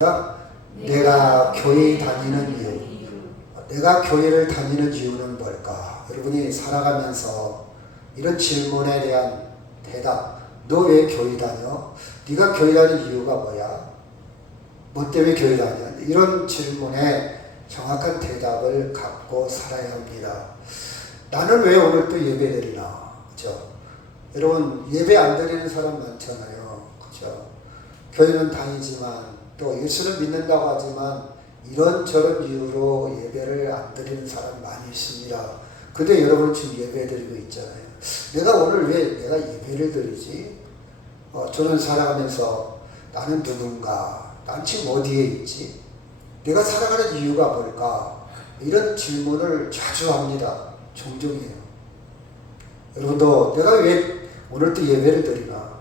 내가 교회 다니는 이유. 내가 교회를 다니는 이유는 뭘까? 여러분이 살아가면서 이런 질문에 대한 대답. 너 왜 교회 다녀? 네가 교회 다니는 이유가 뭐야? 뭐 때문에 교회 다녀? 이런 질문에 정확한 대답을 갖고 살아야 합니다. 나는 왜 오늘 또 예배 드리나? 그죠? 여러분, 예배 안 드리는 사람 많잖아요. 그죠? 교회는 다니지만 또 예수를 믿는다고 하지만 이런저런 이유로 예배를 안 드리는 사람 많이 있습니다. 근데 여러분 지금 예배 드리고 있잖아요. 내가 오늘 왜 내가 예배를 드리지? 저는 살아가면서 나는 누군가? 난 지금 어디에 있지? 내가 살아가는 이유가 뭘까? 이런 질문을 자주 합니다. 종종 해요. 여러분도 내가 왜 오늘 또 예배를 드리나?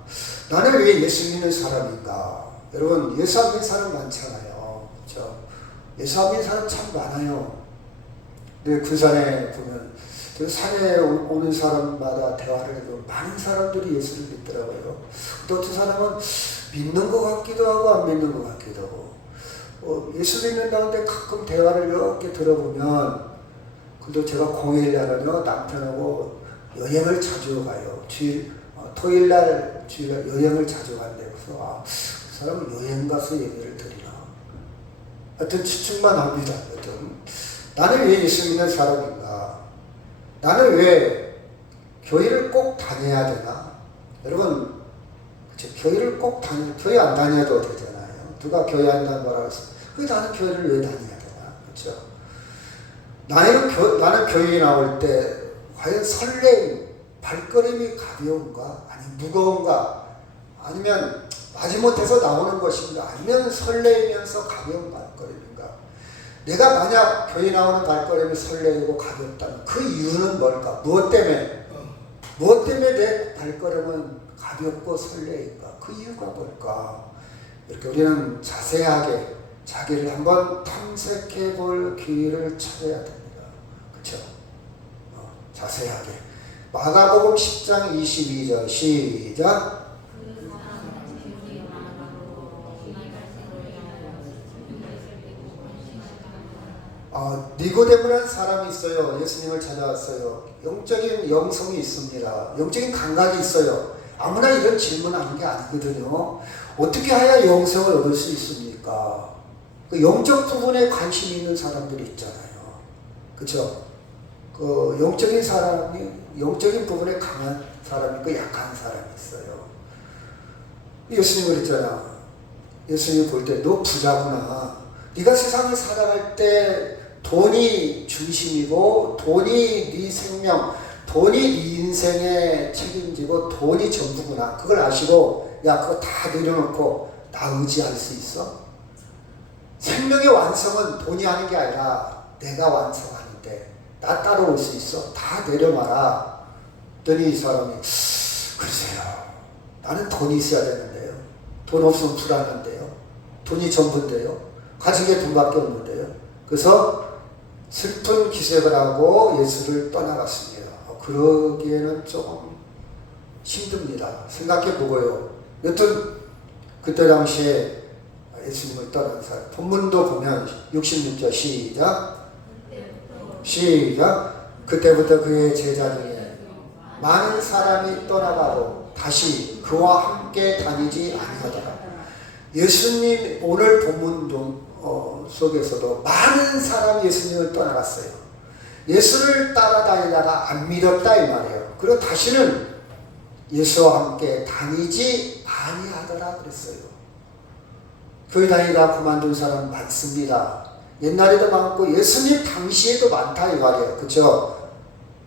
나는 왜 예수 믿는 사람인가? 여러분, 예수 안 믿는 사람 많잖아요. 그렇죠? 예수 안 믿는 사람 참 많아요. 근데 그 산에 보면, 그 산에 오는 사람마다 대화를 해도 많은 사람들이 예수를 믿더라고요. 또 어떤 사람은 믿는 것 같기도 하고 안 믿는 것 같기도 하고. 예수 믿는다는데 가끔 대화를 이렇게 들어보면, 그래도 제가 공휴일날은요, 남편하고 여행을 자주 가요. 토요일날, 주일날 여행을 자주 간대요. 그래서 그 사람은 여행 가서 예배를 드리나. 하여튼 추측만 합니다. 하여튼 나는 왜 예수 믿는 사람인가? 나는 왜 교회를 꼭 다녀야 되나? 여러분, 교회를 꼭 교회 안 다녀도 되잖아요. 누가 교회 안 다니는 거라고 해서 나는 교회를 왜 다녀야 되나? 그렇죠? 나는 교회에 나올 때 과연 설레임, 발걸음이 가벼운가? 아니면 무거운가? 아니면 마지못해서 나오는 것인가? 아니면 설레이면서 가벼운 발걸음인가? 내가 만약 교회 나오는 발걸음이 설레이고 가볍다면 그 이유는 뭘까? 무엇 때문에 내 발걸음은 가볍고 설레일까? 그 이유가 뭘까? 이렇게 우리는 자세하게 자기를 한번 탐색해 볼 기회를 찾아야 됩니다. 그렇죠? 자세하게. 마가복음 10장 22절 시작. 니고데모라는 사람이 있어요. 예수님을 찾아왔어요. 영적인 영성이 있습니다. 영적인 감각이 있어요. 아무나 이런 질문하는 게 아니거든요. 어떻게 해야 영성을 얻을 수 있습니까? 그 영적 부분에 관심이 있는 사람들이 있잖아요. 그렇죠? 그 영적인 사람이 영적인 부분에 강한 사람이 있고 약한 사람이 있어요. 예수님이 그랬잖아. 예수님이 볼 때 너 부자구나. 네가 세상을 살아갈 때 돈이 중심이고 돈이 네 생명, 돈이 네 인생에 책임지고 돈이 전부구나. 그걸 아시고 야 그거 다 내려놓고 나 의지할 수 있어? 생명의 완성은 돈이 하는 게 아니라 내가 완성하는데 나 따라올 수 있어? 다 내려놔라. 그랬더니 이 사람이 글쎄요. 나는 돈이 있어야 되는데요. 돈 없으면 불안한데요. 돈이 전부인데요. 가진 게 돈밖에 없는데요. 그래서 슬픈 기색을 하고 예수를 떠나갔습니다. 그러기에는 조금 힘듭니다. 생각해보고요. 여튼 그때 당시에 예수님을 떠난 사람. 본문도 보면 66절 시작. 그때부터 그의 제자 중에 많은 사람이 떠나가고 다시 그와 함께 다니지 아니하더라. 예수님 오늘 본문 속에서도 많은 사람이 예수님을 떠나갔어요. 예수를 따라다니다가 안 믿었다 이 말이에요. 그리고 다시는 예수와 함께 다니지 아니하더라 그랬어요. 교회 다니다 그만둔 사람 많습니다. 옛날에도 많고 예수님 당시에도 많다 이 말이에요. 그렇죠?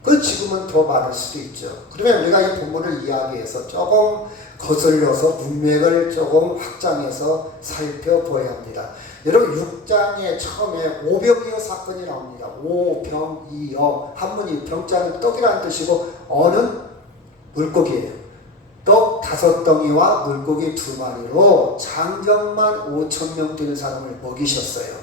그 지금은 더 많을 수도 있죠. 그러면 우리가 이 본문을 이야기해서 조금 거슬려서 문맥을 조금 확장해서 살펴보아야 합니다. 여러분 6장에 처음에 오병이어 사건이 나옵니다. 오병이어 한문이 병자는 떡이라는 뜻이고 어는 물고기예요. 떡 5덩이와 물고기 2마리로 장정만 5,000명 되는 사람을 먹이셨어요.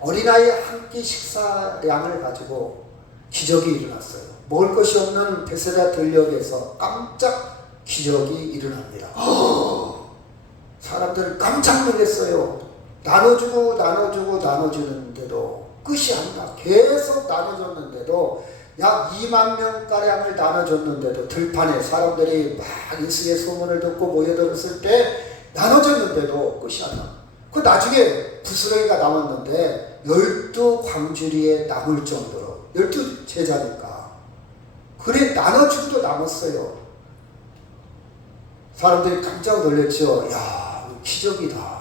어린아이 한 끼 식사량을 가지고 기적이 일어났어요. 먹을 것이 없는 베세다 들녘에서 깜짝 기적이 일어납니다. 사람들은 깜짝 놀랐어요. 나눠주고 나눠주고 나눠주는데도 끝이 안 나. 계속 나눠줬는데도 약 2만 명가량을 나눠줬는데도 들판에 사람들이 막 예수의 소문을 듣고 모여들었을 때 나눠줬는데도 끝이 안 나. 그 나중에 부스러기가 남았는데 12광주리에 남을 정도로 12제자니까 그래 나눠주고도 남았어요. 사람들이 깜짝 놀랐죠. 야, 기적이다.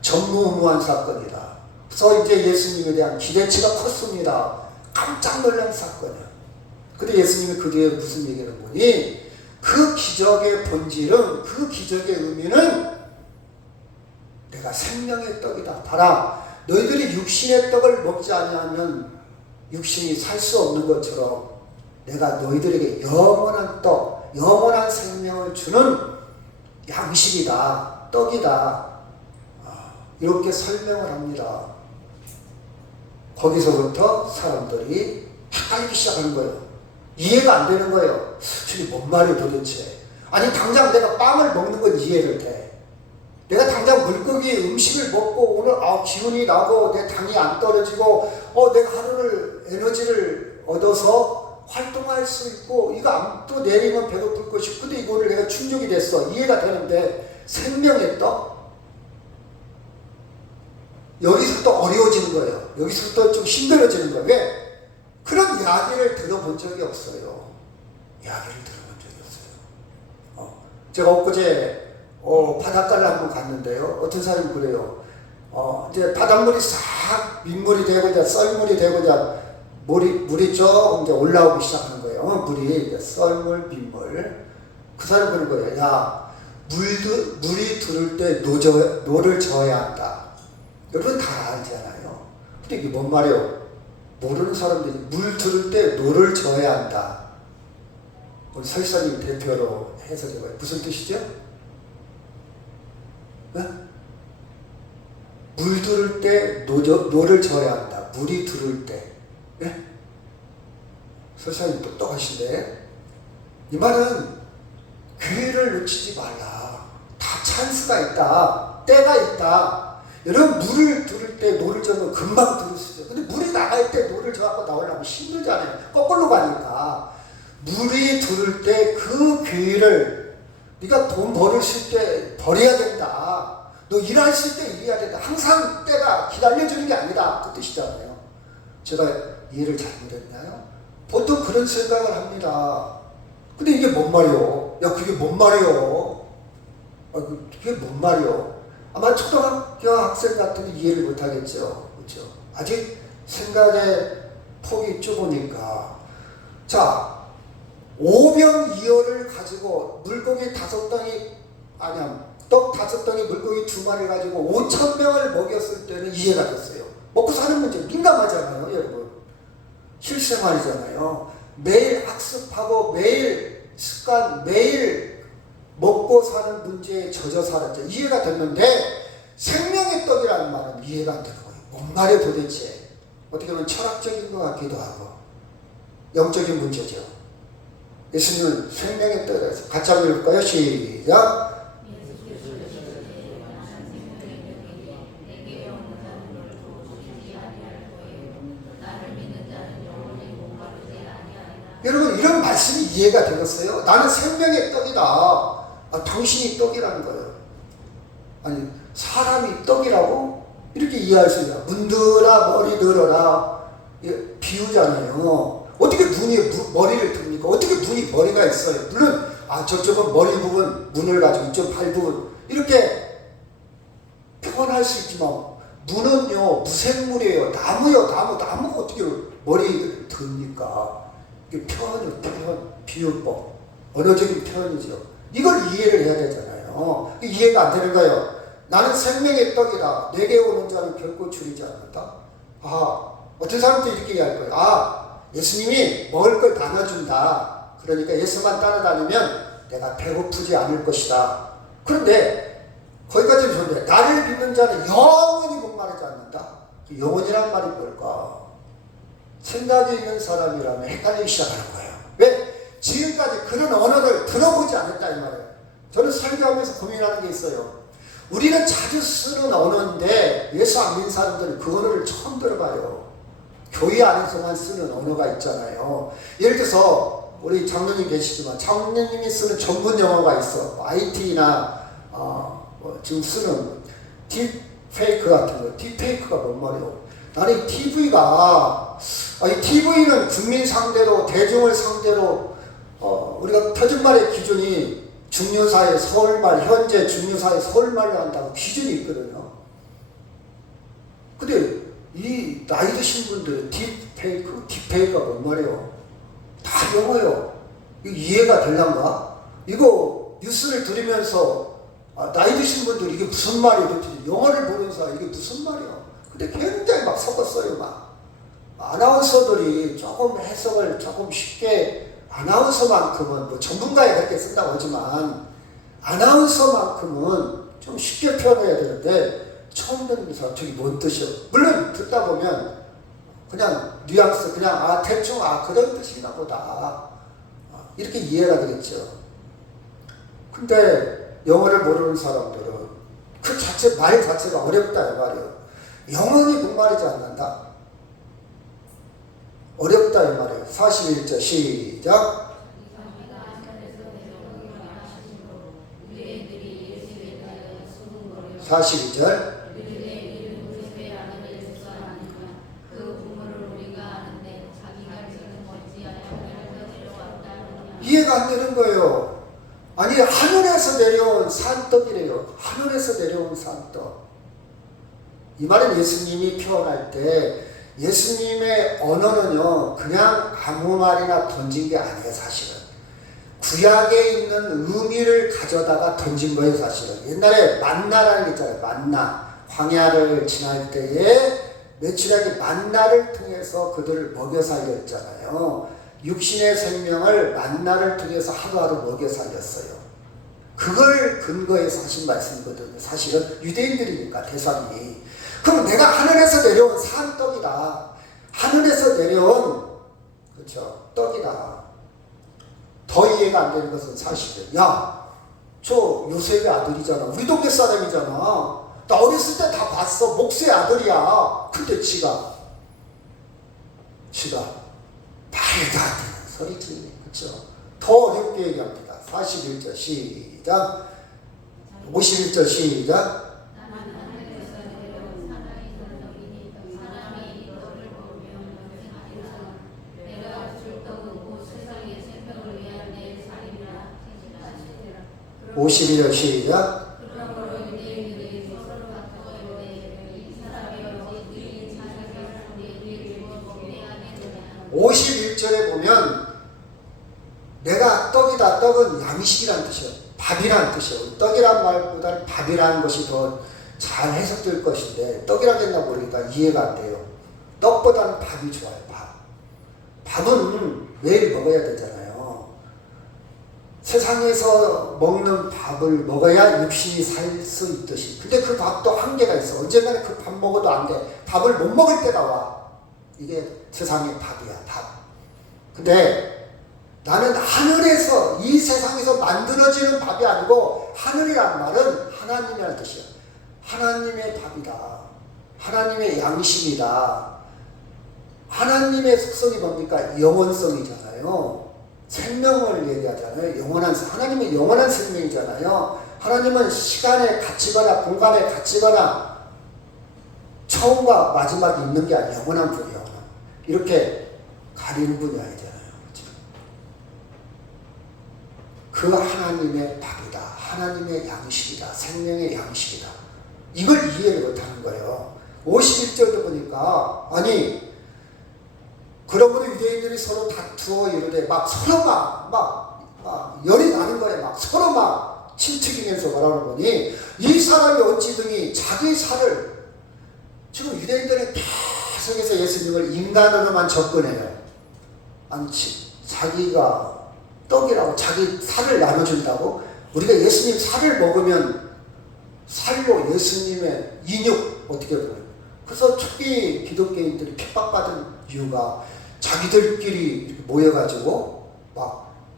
전무후무한 사건이다. 그래서 이제 예수님에 대한 기대치가 컸습니다. 깜짝 놀란 사건이야. 근데 예수님이 그 뒤에 무슨 얘기를 보니 그 기적의 본질은, 그 기적의 의미는 내가 생명의 떡이다. 봐라, 너희들이 육신의 떡을 먹지 아니하면 육신이 살 수 없는 것처럼 내가 너희들에게 영원한 떡, 영원한 생명을 주는 양식이다, 떡이다. 이렇게 설명을 합니다. 거기서부터 사람들이 헷갈리기 시작하는 거예요. 이해가 안 되는 거예요. 주님 뭔 말이에요 도대체. 아니 당장 내가 빵을 먹는 건 이해를 돼. 내가 당장 물고기 음식을 먹고 오늘 기운이 나고 내 당이 안 떨어지고 내가 하루를 에너지를 얻어서 활동할 수 있고 이거 또 내리면 배고플 것이고 근데 이거를 내가 충족이 됐어. 이해가 되는데 생명의 떡? 여기서 또 어려워지는 거예요. 여기서 또 좀 힘들어지는 거예요. 왜? 그런 이야기를 들어본 적이 없어요. 이야기를 들어본 적이 없어요. 제가 엊그제 바닷가를 한번 갔는데요. 어떤 사람이 그래요. 이제 바닷물이 싹 민물이 되고 이제 썰물이 되고 이제 물이 쭉 이제 올라오기 시작하는 거예요. 물이 이제 썰물, 민물. 그 사람이 그런 거예요. 야, 물이 들을 때 노를 저어야 한다. 여러분 다 알잖아요. 근데 이게 뭔 말이에요? 모르는 사람들이 물 들을 때 노를 저어야 한다. 우리 설사님 대표로 해석해봐요. 무슨 뜻이죠? 네? 물 들을 때 노를 저어야 한다. 물이 들을 때. 네? 설사님 똑똑하신데 이 말은 기회를 놓치지 말라. 다 찬스가 있다. 때가 있다. 여러분 물을 들을 때 노를 저으면 금방 들을 수 있어요. 근데 물이 나갈 때 노를 저하고 나오려면 힘들잖아요. 거꾸로 가니까. 물이 들을 때 그 기회를 네가 돈 벌으실 때 벌어야 된다. 너 일하실 때 일해야 된다. 항상 때가 기다려주는 게 아니다. 그 뜻이잖아요. 제가 이해를 잘못했나요? 보통 그런 생각을 합니다. 근데 이게 뭔 말이요? 야 그게 뭔 말이요? 그게 뭔 말이요? 아마 초등학교 학생 같으면 이해를 못하겠죠. 그렇죠? 아직 생각의 폭이 좁으니까. 자, 오병이어를 가지고 물고기 5덩이, 떡 5덩이 물고기 2마리 가지고 5,000명을 먹였을 때는 이해가 됐어요. 먹고 사는 문제 민감하잖아요, 여러분. 실생활이잖아요. 매일 학습하고 매일 습관, 매일 먹고 사는 문제에 젖어 살았죠. 이해가 됐는데 생명의 떡이라는 말은 이해가 안 되는 거예요. 뭔 말이에요 도대체. 어떻게 보면 철학적인 것 같기도 하고 영적인 문제죠. 예수님은 생명의 떡이라서 같이 한번 읽을까요? 시작. 여러분 이런 말씀이 이해가 되겠어요? 나는 생명의 떡이다. 당신이 떡이라는 거예요. 아니 사람이 떡이라고? 이렇게 이해할 수 있어요. 문드라 머리 늘어라 비유잖아요. 어떻게 눈이 머리를 듭니까? 어떻게 눈이 머리가 있어요? 물론 저쪽은 머리 부분 문을 가지고 이쪽 팔 부분 이렇게 표현할 수 있지만 눈은요 무생물이에요. 나무가 어떻게 머리를 듭니까? 이게 표현, 비유법, 언어적인 표현이죠. 이걸 이해를 해야 되잖아요. 이해가 안 되는 거예요. 나는 생명의 떡이다. 내게 오는 자는 결코 줄이지 않는다. 어떤 사람도 이렇게 이해할 거예요. 예수님이 먹을 걸 다 넣어준다. 그러니까 예수만 따라다니면 내가 배고프지 않을 것이다. 그런데 거기까지는 좋은데 나를 믿는 자는 영원히 목마르지 않는다. 영원이란 말이 뭘까? 생각이 있는 사람이라면 헷갈리기 시작하는 거예요. 왜? 지금까지 그런 언어를 들어보지 않았다 이 말이에요. 저는 설교하면서 고민하는 게 있어요. 우리는 자주 쓰는 언어인데 예수 안 믿는 사람들은 그 언어를 처음 들어봐요. 교회 안에서만 쓰는 언어가 있잖아요. 예를 들어서 우리 장로님 계시지만 장로님이 쓰는 전문 용어가 있어. IT나 지금 쓰는 딥페이크 같은 거. 딥페이크가 뭔 말이에요? 나는 이 TV가 이 TV는 국민 상대로 대중을 상대로 우리가 표준말의 기준이 중요사회 서울말, 현재 중요사회 서울말로 한다고 기준이 있거든요. 근데 이 나이 드신 분들은 딥페이크가 뭔 말이에요? 다 영어요. 이거 이해가 되려나? 이거 뉴스를 들으면서 나이 드신 분들 이게 무슨 말이에요? 영어를 모르면서 이게 무슨 말이야? 근데 굉장히 막 섞었어요. 막 아나운서들이 조금 해석을 조금 쉽게 아나운서만큼은 뭐 전문가에 그렇게 쓴다고 하지만 아나운서만큼은 좀 쉽게 표현해야 되는데 처음 듣는 사람 저기 뭔 뜻이요? 물론 듣다 보면 그냥 뉘앙스 그냥 대충 그런 뜻이나 보다 이렇게 이해가 되겠죠. 근데 영어를 모르는 사람들은 그 자체 말 자체가 어렵다 이 말이에요. 영원히 목마르지 않는다. 어렵다 이 말이에요. 41절 시작. 42절. 이해가 안 되는 거예요. 아니 하늘에서 내려온 산떡이래요. 하늘에서 내려온 산떡. 이 말은 예수님이 표현할 때 예수님의 언어는요 그냥 아무 말이나 던진 게 아니에요. 사실은 구약에 있는 의미를 가져다가 던진 거예요. 사실은 옛날에 만나라는 게 있잖아요. 만나 광야를 지날 때에 메추라기 만나를 통해서 그들을 먹여 살렸잖아요. 육신의 생명을 만나를 통해서 하루하루 먹여 살렸어요. 그걸 근거해서 하신 말씀이거든요. 사실은 유대인들이니까 대상이. 그럼 내가 하늘에서 내려온 산떡이다. 하늘에서 내려온 그렇죠 떡이다. 더 이해가 안 되는 것은 사실은 야, 저 요셉의 아들이잖아. 우리 동네 사람이잖아. 나 어렸을 때 다 봤어. 목수의 아들이야. 근데 지가 말도 안 되는 소리지. 그렇죠? 더 어렵게 얘기합니다. 41절 시작. 51절 시작. (51절) 시작. 51절에 보면 내가 떡이다. 떡은 양식이라는 뜻이에요. 밥이라는 뜻이에요. 떡이란 말보다는 밥이라는 것이 더 잘 해석될 것인데 떡이라겠나 모르겠다. 이해가 안 돼요. 떡보다는 밥이 좋아요. 밥은 매일 먹어야 되잖아요. 세상에서 먹는 밥을 먹어야 육신이 살 수 있듯이. 근데 그 밥도 한계가 있어. 언젠가는 그 밥 먹어도 안 돼. 밥을 못 먹을 때가 와. 이게 세상의 밥이야. 밥. 근데 나는 하늘에서 이 세상에서 만들어지는 밥이 아니고 하늘이란 말은 하나님이라는 뜻이야. 하나님의 밥이다. 하나님의 양식이다. 하나님의 속성이 뭡니까? 영원성이잖아요. 생명을 얘기하잖아요. 하나님은 영원한 생명이잖아요. 하나님은 시간에 갇히거나 공간에 갇히거나 처음과 마지막이 있는 게 아니라 영원한 분이에요. 이렇게 가리는 분이 아니잖아요. 그 하나님의 밥이다. 하나님의 양식이다. 생명의 양식이다. 이걸 이해를 못하는 거예요. 51절도 보니까 그러므로 유대인들이 서로 다투어 이르되 서로 열이 나는 거예요. 서로 침튀기면서 말하는 거니 이 사람이 어찌든지 자기 살을 지금 유대인들은 계속해서 예수님을 인간으로만 접근해요. 자기가 떡이라고 자기 살을 나눠준다고? 우리가 예수님 살을 먹으면 살로 예수님의 인육 어떻게 보면 그래서 초기 기독교인들이 핍박받은 이유가 자기들끼리 이렇게 모여가지고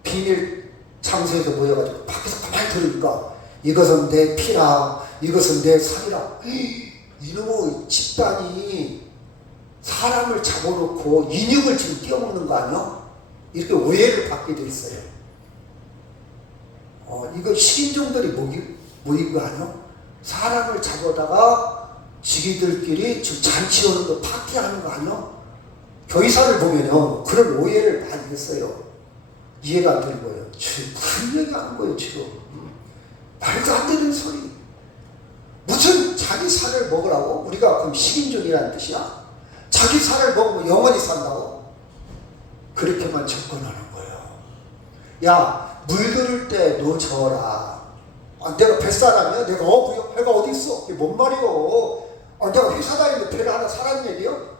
비밀 장소에서 모여가지고 밖에서 가만히 들으니까 이것은 내 피라 이것은 내 살이라. 이놈의 집단이 사람을 잡아놓고 인육을 지금 띄어먹는 거 아니야? 이렇게 오해를 받게 돼 있어요. 이거 식인종들이 모인 거 아니야? 사람을 잡아다가 지기들끼리 지금 잔치 오는 거 파티하는 거 아니야? 교회사를 보면요 그런 오해를 많이 했어요. 이해가 안 되는 거예요. 지금 무슨 얘기 하는 거예요 지금. 말도 안 되는 소리. 무슨 자기 살을 먹으라고? 우리가 그럼 식인종이라는 뜻이야? 자기 살을 먹으면 영원히 산다고? 그렇게만 접근하는 거예요. 야, 물들을 때 너 저어라. 내가 뱃사람이야? 내가 배가 어디 있어? 이게 뭔 말이요? 내가 회사 다니는데 배를 하나 사라는 얘기요?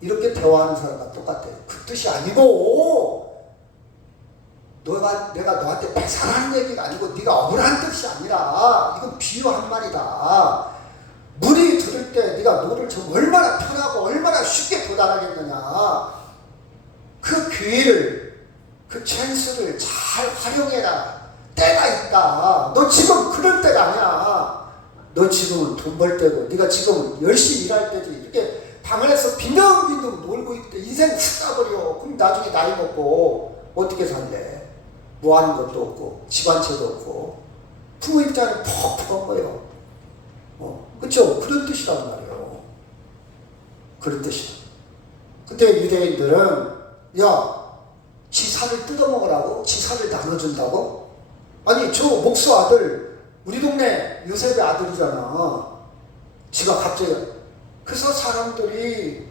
이렇게 대화하는 사람과 똑같아요. 그 뜻이 아니고 내가 너한테 배 사라는 얘기가 아니고 네가 억울한 뜻이 아니라 이건 비유한 말이다. 물이 들을 때 네가 노를 좀 얼마나 편하고 얼마나 쉽게 도달하겠느냐. 그 기회를 그 찬스를 잘 활용해라. 때가 있다. 너 지금 그럴 때가 아니야. 너 지금은 돈 벌 때고 네가 지금 열심히 일할 때지. 이렇게 방 안에서 빈둥빈둥 놀고 있을 때 인생 훅 가버려. 그럼 나중에 나이 먹고 어떻게 살래? 뭐 하는 것도 없고 집안채도 없고 부모 입장에 퍽퍽한 거예요. 그쵸? 그런 뜻이란 말이에요. 그런 뜻이야. 근데 유대인들은 지 살을 뜯어먹으라고? 지 살을 나눠준다고? 아니 저 목수 아들 우리 동네 요셉의 아들이잖아. 지가 갑자기 그래서 사람들이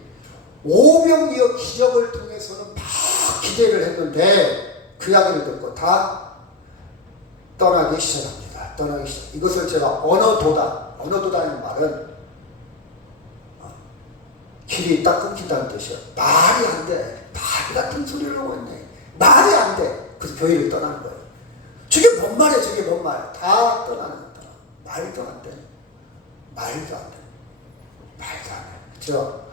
오병이어 기적을 통해서는 막 기대를 했는데 그 이야기를 듣고 다 떠나기 시작합니다. 떠나기 시작. 이것을 제가 언어도다는 말은 길이 딱 끊긴다는 뜻이에요. 말이 안 돼. 말 같은 소리를 하고 있네. 말이 안 돼. 그래서 교회를 떠나는 거예요. 저게 뭔 말이야? 저게 뭔 말? 다 떠나는 거다. 말도 안 돼. 말도 안 돼. 말도 안 돼. 그렇죠?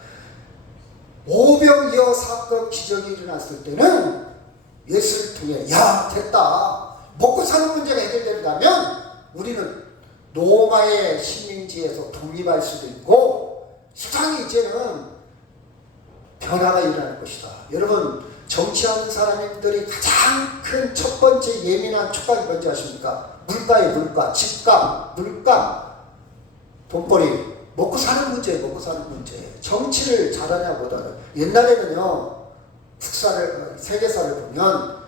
오병이어 사건 기적이 일어났을 때는 예수를 통해 됐다. 먹고 사는 문제가 해결된다면 우리는 로마의 식민지에서 독립할 수도 있고 세상이 이제는 변화가 일어날 것이다. 여러분 정치하는 사람들이 가장 큰 첫 번째 예민한 촉각이 뭔지 아십니까? 물가의 물가, 집값, 물가, 돈벌이, 먹고 사는 문제. 정치를 잘하냐보다는 옛날에는요 세계사를 보면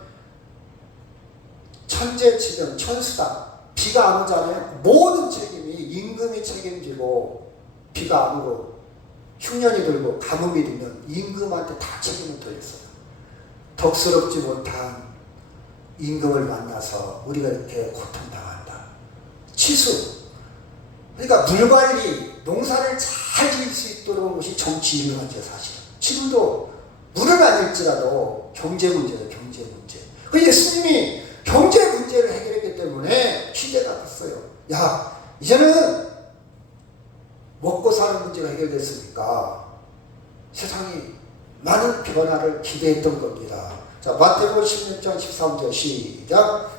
천재지변, 천수다. 비가 안 오잖아요. 모든 책임이 임금이 책임지고 비가 안 오고 흉년이 들고 가뭄이 들면 임금한테 다 책임을 돌렸어요. 덕스럽지 못한 임금을 만나서 우리가 이렇게 고통당한다. 치수. 그러니까 물관리, 농사를 잘 지을 수 있도록 하는 것이 정치 일환이죠 사실은. 지금도 물은 아닐지라도 경제 문제다. 경제 문제. 그 예수님이 경제 문제를 해결했기 때문에 시대가 됐어요. 이제는 먹고 사는 문제가 해결됐으니까 세상이 많은 변화를 기대했던 겁니다. 자, 마태복음 16장 13절 시작.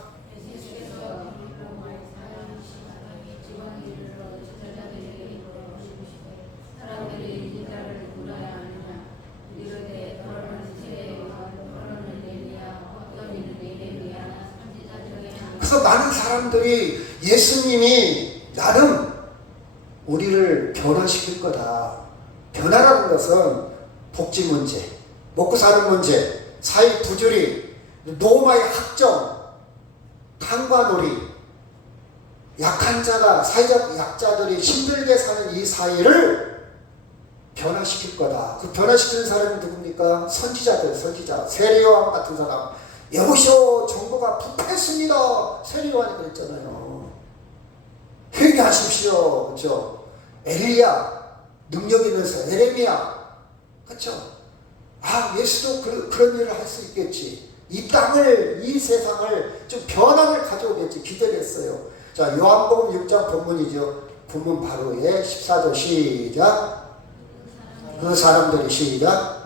그래서 많은 사람들이 예수님이 나름 우리를 변화시킬 거다. 변화라는 것은 복지 문제, 먹고 사는 문제, 사회 부조리, 노마의 학정, 탕과놀이, 약한 자가 사회적 약자들이 힘들게 사는 이 사회를 변화시킬 거다. 그 변화시키는 사람이 누굽니까? 선지자들, 세례요한 같은 사람. 여보시오, 정부가 부패했습니다. 세례요한이 그랬잖아요. 회개하십시오. 그렇죠? 엘리야, 능력 있는 에레미야. 그렇죠? 예수도 그런 일을 할 수 있겠지. 이 땅을, 이 세상을 좀 변화를 가져오겠지. 기대를 했어요. 자, 요한복음 6장 본문이죠. 본문 바로에 14절 시작. 그 사람들이 시작.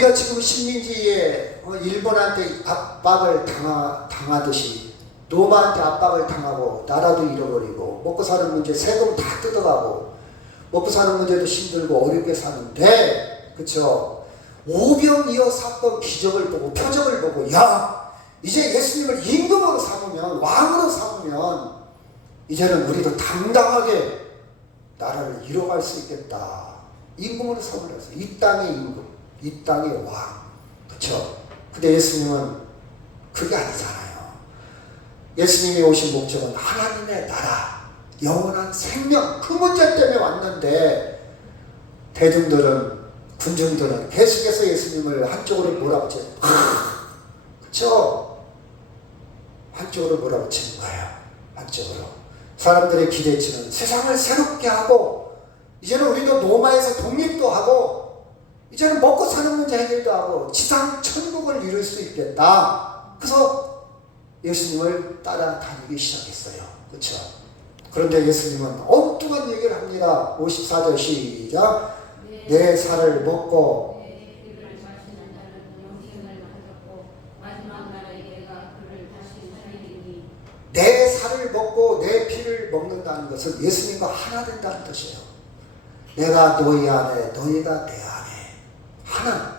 우리가 지금 식민지에 일본한테 압박을 당하듯이 로마한테 압박을 당하고 나라도 잃어버리고 먹고 사는 문제 세금 다 뜯어가고 먹고 사는 문제도 힘들고 어렵게 사는데, 그쵸? 오병이어 샀던 기적을 보고 표적을 보고, 야, 이제 예수님을 임금으로 삼으면, 왕으로 삼으면 이제는 우리도 당당하게 나라를 이뤄갈 수 있겠다. 임금으로 삼으면서 이 땅의 임금, 이 땅의 왕, 그쵸? 근데 예수님은 그게 아니잖아요. 예수님이 오신 목적은 하나님의 나라, 영원한 생명, 그 문제 때문에 왔는데, 대중들은, 군중들은 계속해서 예수님을 한쪽으로 몰아붙여요. 그쵸? 한쪽으로 몰아붙이는 거예요. 한쪽으로. 사람들의 기대치는 세상을 새롭게 하고, 이제는 우리도 로마에서 독립도 하고, 이제는 먹고 사는 문제 해결도 하고, 지상 천국을 이룰 수 있겠다. 그래서 예수님을 따라다니기 시작했어요. 그렇죠? 그런데 예수님은 엉뚱한 얘기를 합니다. 54절 시작. 내 살을 먹고 내 살을 먹고 내 피를 먹는다는 것은 예수님과 하나 된다는 뜻이에요. 내가 너희 안에, 너희가 내 안에 하나.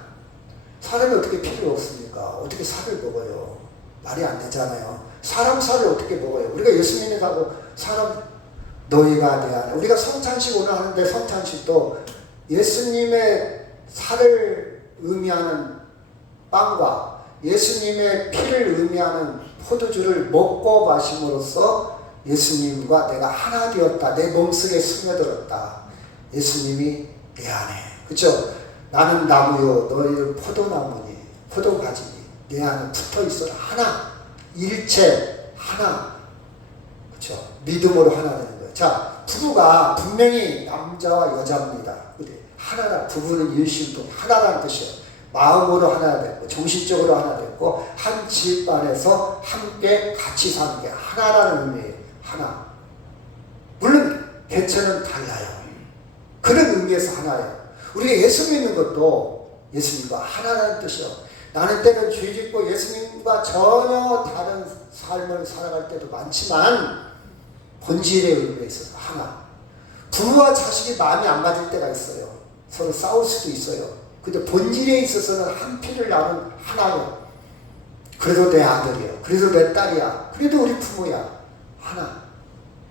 사람이 어떻게 피를 먹습니까? 어떻게 살을 먹어요? 말이 안 되잖아요. 사람 살을 어떻게 먹어요? 우리가 예수님이라고 사람, 너희가 내 안에. 우리가 성찬식 오늘 하는데 성찬식도 예수님의 살을 의미하는 빵과 예수님의 피를 의미하는 포도주를 먹고 마심으로써 예수님과 내가 하나 되었다. 내 몸속에 스며들었다. 예수님이 내 안에. 그렇죠? 나는 나무요 너희는 포도나무니 포도가지니 내 안에 붙어 있어라. 하나. 일체 하나. 그렇죠? 믿음으로 하나 되는 거예요. 자, 부부가 분명히 남자와 여자입니다. 근데 하나라. 부부는 일심동 하나라는 뜻이에요. 마음으로 하나 되고 정신적으로 하나 되고 한 집안에서 함께 같이 사는 게 하나라는 의미예요. 하나. 물론 개체는 달라요. 그런 의미에서 하나예요. 우리가 예수 믿는 것도 예수님과 하나라는 뜻이요. 나는 때는 죄 짓고 예수님과 전혀 다른 삶을 살아갈 때도 많지만 본질의 의미에 있어서 하나. 부부와 자식이 마음이 안 맞을 때가 있어요. 서로 싸울 수도 있어요. 근데 본질에 있어서는 한 피를 나눈 하나요. 그래도 내 아들이야. 그래도 내 딸이야. 그래도 우리 부모야. 하나.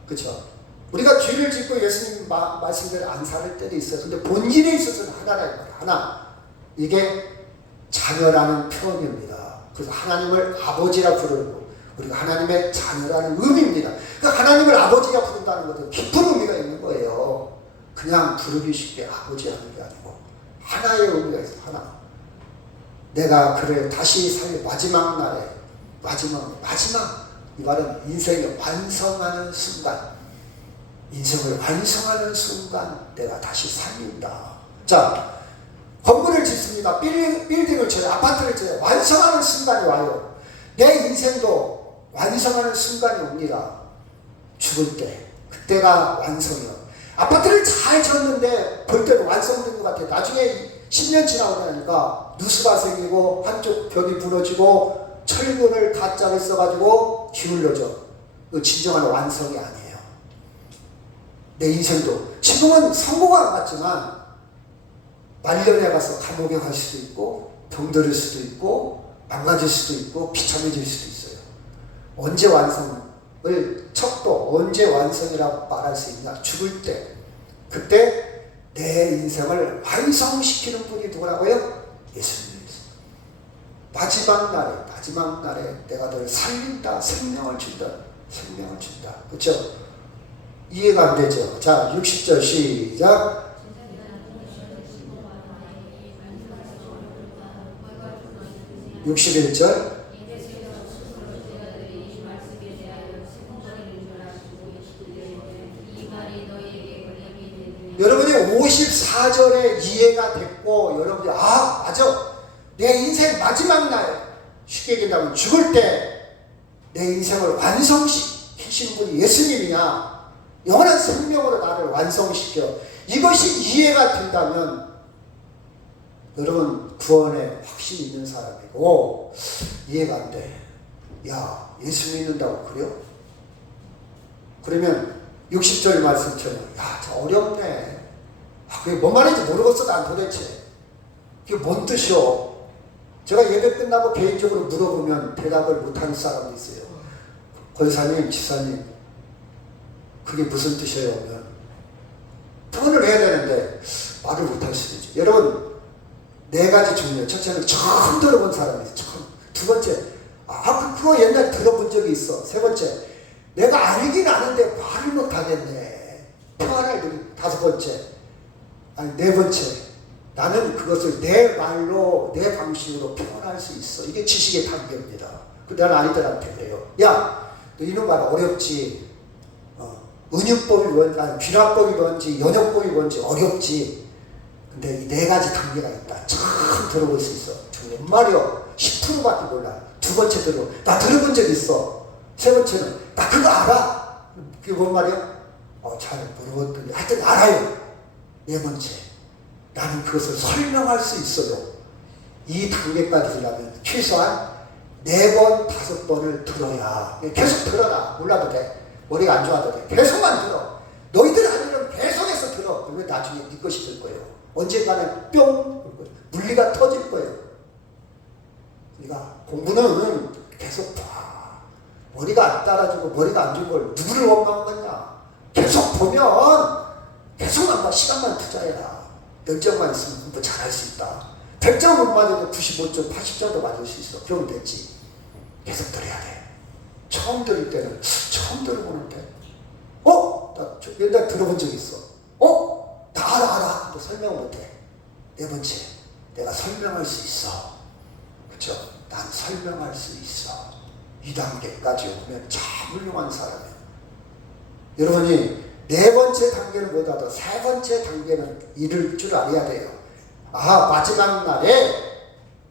그렇죠? 우리가 죄를 짓고 예수님 말씀대로 안 살 때도 있어요. 근데 본질에 있어서는 하나라는 거예요. 하나. 이게 자녀라는 표현입니다. 그래서 하나님을 아버지라 부르고 우리가 하나님의 자녀라는 의미입니다. 그러니까 하나님을 아버지라 부른다는 것은 깊은 의미가 있는 거예요. 그냥 부르기 쉽게 아버지 하는 게 아니고 하나의 의미가 있어. 하나. 내가 그를 다시 살 마지막 날에 마지막 이 말은 인생을 완성하는 순간, 인생을 완성하는 순간 내가 다시 살린다. 자, 건물을 짓습니다. 빌딩을 쳐요. 아파트를 쳐요. 완성하는 순간이 와요. 내 인생도 완성하는 순간이 옵니다. 죽을 때. 그때가 완성이요. 아파트를 잘 졌는데 볼 때는 완성된 것 같아요. 나중에 10년 지나고 나니까 누수가 생기고 한쪽 벽이 부러지고 철근을 가짜를 써가지고 기울여져. 그 진정한 완성이 아니에요. 내 인생도 지금은 성공한 것 같지만 말년에 가서 감옥에 갈 수도 있고 병들을 수도 있고 망가질 수도 있고 비참해질 수도 있어요. 언제 완성을 척도 언제 완성이라고 말할 수 있냐? 죽을 때. 그때 내 인생을 완성시키는 분이 누구라고요? 예수님이세요. 마지막 날에 내가 너를 살린다. 생명을 준다. 그렇죠? 이해가 안 되죠? 자, 60절 시작. 61절. 여러분이 54절에 이해가 됐고 여러분이 맞아. 내 인생 마지막 날 쉽게 얘기하면 죽을 때 내 인생을 완성시키신 분이 예수님이냐, 영원한 생명으로 나를 완성시켜. 이것이 이해가 된다면 여러분 구원에 확신이 있는 사람이고 이해가 안 돼. 야, 예수 믿는다고 그래요? 그러면 60절 말씀처럼 야, 저 어렵네. 그게 뭔 말인지 모르겠어 난 도대체. 그게 뭔 뜻이요? 제가 예배 끝나고 개인적으로 물어보면 대답을 못하는 사람도 있어요. 권사님, 지사님, 그게 무슨 뜻이에요? 하면 표현을 해야 되는데 말을 못할 수도 있죠. 여러분, 네 가지 종류. 첫째는 처음 들어본 사람이에요. 처음. 두 번째, 그거 옛날에 들어본 적이 있어. 세 번째, 내가 알긴 아는데 말을 못하겠네. 표현할 때. 다섯 번째, 네 번째, 나는 그것을 내 말로 내 방식으로 표현할 수 있어. 이게 지식의 단계입니다. 나는 아이들한테 그래요. 야, 너 이런 말 어렵지. 은유법이 뭔지, 귀락법이 뭔지, 연역법이 뭔지 어렵지. 근데 이 네 가지 단계가 있다. 참 들어볼 수 있어. 뭔 말이야? 10%밖에 몰라. 두 번째 나 들어본 적 있어. 세 번째는 나 그거 알아. 그게 뭔 말이야? 잘 모르겠더니 하여튼 알아요. 네 번째, 나는 그것을 설명할 수 있어요. 이 단계까지 들려면 최소한 4번, 5번을 들어야. 계속 들어라. 몰라도 돼. 머리가 안 좋아도 돼. 계속만 들어. 너희들 아니면 계속해서 들어. 그러면 나중에 네 것이 될 거예요. 언젠가는 뿅! 물리가 터질 거예요. 그러니까 공부는 계속 봐. 머리가 안 따라주고 머리가 안 좋은 걸 누구를 원망한 거냐. 계속 보면 계속만 봐. 시간만 투자해라. 열정만 있으면 공부 잘할 수 있다. 100점 못 맞아도 95점, 80점도 맞을 수 있어. 그러면 됐지. 계속 들어야 돼. 처음 들을 때는 처음 들어보는데 나 옛날에 들어본 적 있어. 나 알아. 너 설명 못해. 네 번째, 내가 설명할 수 있어. 그쵸? 난 설명할 수 있어. 2단계까지 오면 참 훌륭한 사람이에요. 여러분이 네 번째 단계는 못하도 세 번째 단계는 이룰 줄 알아야 돼요. 마지막 날에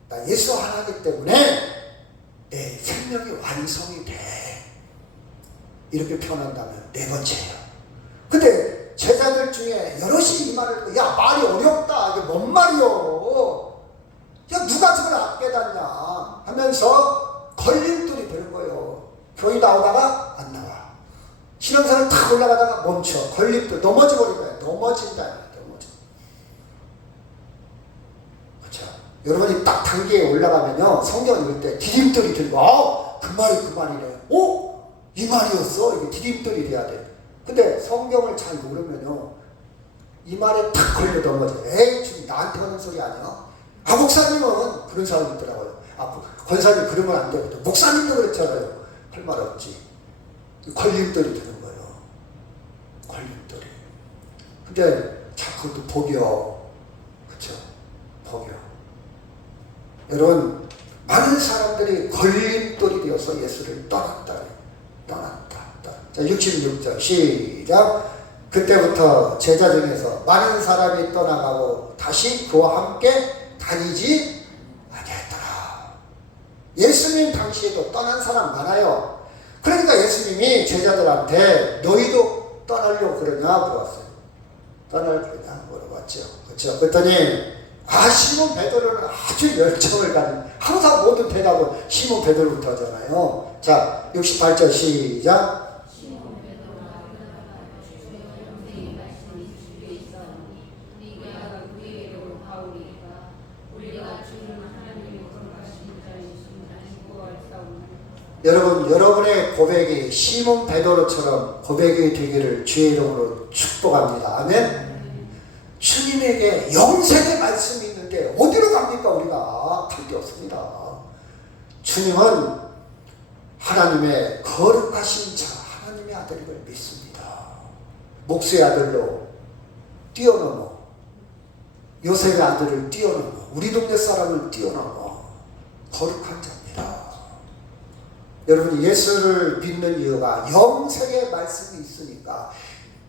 나 예수 하나이기 때문에 내 생명이 완성이 돼. 이렇게 표현한다면 네 번째예요. 근데 제자들 중에 여럿이 이 말을 야, 말이 어렵다. 이게 뭔 말이요? 야, 누가 저걸 안 깨닫냐 하면서 걸림돌이 되는 거예요. 교회 나오다가 안 나와. 신앙생활 탁 올라가다가 멈춰. 걸림돌 넘어져버린 거야. 넘어진다. 넘어져. 그렇죠? 여러분이 딱 단계에 올라가면요, 성경 읽을 때 디딤돌이 들고 그 말이 그 말이네. 이 말이었어? 이게 디딤돌이 돼야 돼. 근데 성경을 잘 모르면요, 이 말에 탁 걸려 넘어져. 에이, 지금 나한테 하는 소리 아니야? 목사님은 그런 사람이 있더라고요. 권사님 그러면 안 되거든. 목사님도 그랬잖아요. 할 말 없지. 걸림돌이 되는 거예요. 걸림돌이. 근데 자꾸 또 복이요. 그쵸? 복이요. 여러분, 많은 사람들이 걸림돌이 되어서 예수를 떠났다. 자, 66절 시작. 그때부터 제자 중에서 많은 사람이 떠나가고 다시 그와 함께 다니지 아니했더라. 예수님 당시에도 떠난 사람 많아요. 그러니까 예수님이 제자들한테 너희도 떠나려고 그러냐 물어봤어요. 떠날 거냐 물어봤죠. 그렇죠? 그랬더니 시몬 베드로는 아주 열정을 가진, 항상 모든 대답은 시몬 베드로부터 하잖아요. 자, 68절 시작. 여러분, 여러분의 고백이 시몬 베드로처럼 고백이 되기를 주의 이름으로 축복합니다. 아멘. 주님에게 영생의 말씀이 있는데 어디로 갑니까? 우리가 갈 데 없습니다. 주님은 하나님의 거룩하신 자, 하나님의 아들임을 믿습니다. 목수의 아들로 뛰어넘어, 요셉의 아들을 뛰어넘어, 우리 동네 사람을 뛰어넘어 거룩한 자입니다. 여러분, 예수를 믿는 이유가 영생의 말씀이 있으니까.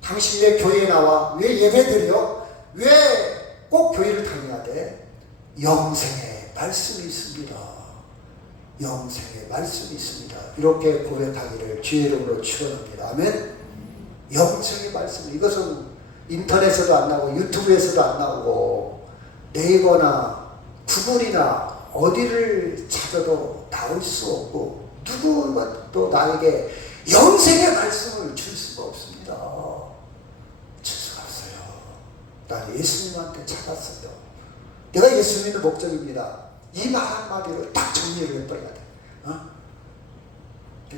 당신의 교회에 나와 왜 예배드려? 왜 꼭 교회를 다녀야 돼? 영생의 말씀이 있습니다. 영생의 말씀이 있습니다. 이렇게 고백하기를 주의 이름으로 축원합니다. 아멘. 영생의 말씀, 이것은 인터넷에도 안 나오고 유튜브에서도 안 나오고 네이버나 구글이나 어디를 찾아도 나올 수 없고 누구도 나에게 영생의 말씀을 줄 수가 없습니다. 줄 수가 없어요. 난 예수님한테 찾았어요. 내가 예수 믿는 목적입니다. 이 말 한마디로 딱 정리를 해버려야 돼.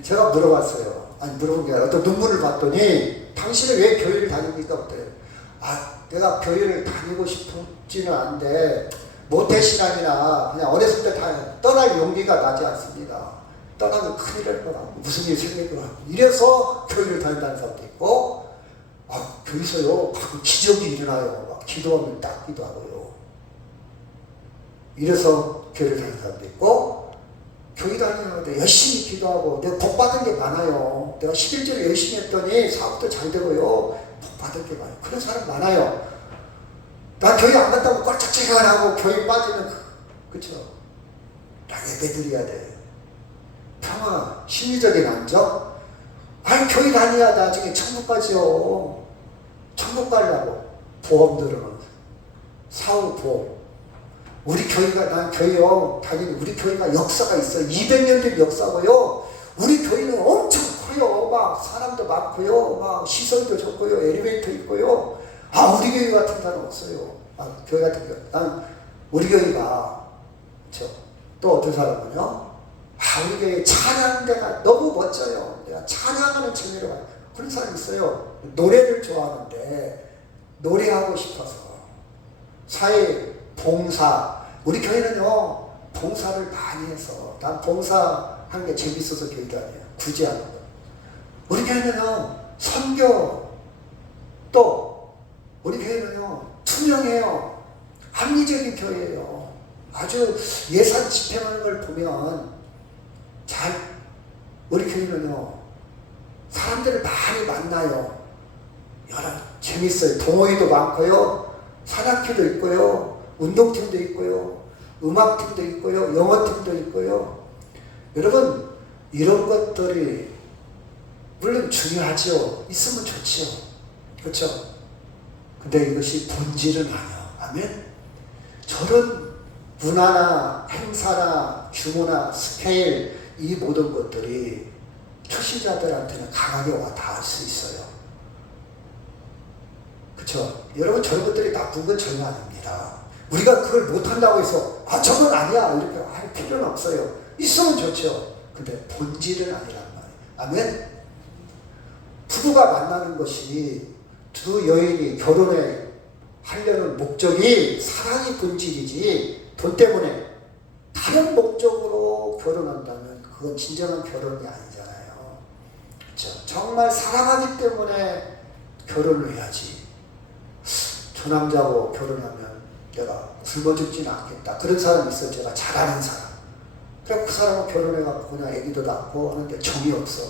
제가 물어봤어요. 아니 물어본 게 아니라 어떤 논문을 봤더니 당신은 왜 교회를 다닙니까? 그랬더니 내가 교회를 다니고 싶지는 않은데 모태신앙이나 그냥 어렸을 때 다 떠날 용기가 나지 않습니다. 떠나면 큰일 날 거라. 무슨 일이 생길 거라. 이래서 교회를 다닌다는 사람도 있고, 교회에서요, 가끔 기적이 일어나요. 막 기도하면 낫기도 하고요. 이래서 교회를 다니는 사람도 있고, 교회 다니는데 열심히 기도하고, 내가 복 받은 게 많아요. 내가 11조를 열심히 했더니 사업도 잘 되고요. 복 받은 게 많아요. 그런 사람 많아요. 나 교회 안 간다고 꼴짝지가 안 하고 교회 빠지는, 그쵸? 나 예배 드려야 돼. 평화, 심리적인 안정? 아니, 교회 다녀야 나중에 천국 가지요. 천국 가려고. 보험 들으면서. 사후 보험. 우리 교회가, 난 교회요, 다니는 우리 교회가 역사가 있어요. 200년 된 역사고요. 우리 교회는 엄청 커요. 막 사람도 많고요. 막 시설도 좋고요. 엘리베이터 있고요. 우리 교회 같은 데는 없어요. 교회 같은 경우. 난 우리 교회가, 그렇죠. 또 어떤 사람은요, 우리 교회 찬양대가 너무 멋져요. 내가 찬양하는 재미로 가요. 그런 사람이 있어요. 노래를 좋아하는데, 노래하고 싶어서. 사회, 봉사. 우리 교회는요, 봉사를 많이 해서, 난 봉사하는 게 재밌어서 교회 다녀요. 굳이 하는 거. 우리 교회는요, 선교. 또, 우리 교회는요, 투명해요. 합리적인 교회예요. 아주 예산 집행하는 걸 보면 우리 교회는요, 사람들을 많이 만나요. 재밌어요. 동호회도 많고요, 산악회도 있고요, 운동팀도 있고요, 음악팀도 있고요, 영어팀도 있고요. 여러분, 이런 것들이 물론 중요하죠. 있으면 좋지요. 그렇죠? 근데 이것이 본질은 아니에요. 아멘? 저런 문화나 행사나 규모나 스케일, 이 모든 것들이 초신자들한테는 강하게 와 닿을 수 있어요. 그쵸? 여러분, 저런 것들이 나쁜 건 전혀 아닙니다. 우리가 그걸 못한다고 해서 저건 아니야 이렇게 할 필요는 없어요. 있으면 좋죠. 근데 본질은 아니란 말이에요. 아멘? 부부가 만나는 것이, 두 여인이 결혼에 하려는 목적이 사랑이 본질이지, 돈 때문에 다른 목적으로 결혼한다면 그건 진정한 결혼이 아니잖아요. 그렇죠? 정말 사랑하기 때문에 결혼을 해야지. 저 남자하고 결혼하면 내가 굶어 죽지는 않겠다. 그런 사람이 있어요. 제가 잘 아는 사람. 그래서 그 사람하고 결혼해갖고 그냥 애기도 낳고 하는데 정이 없어.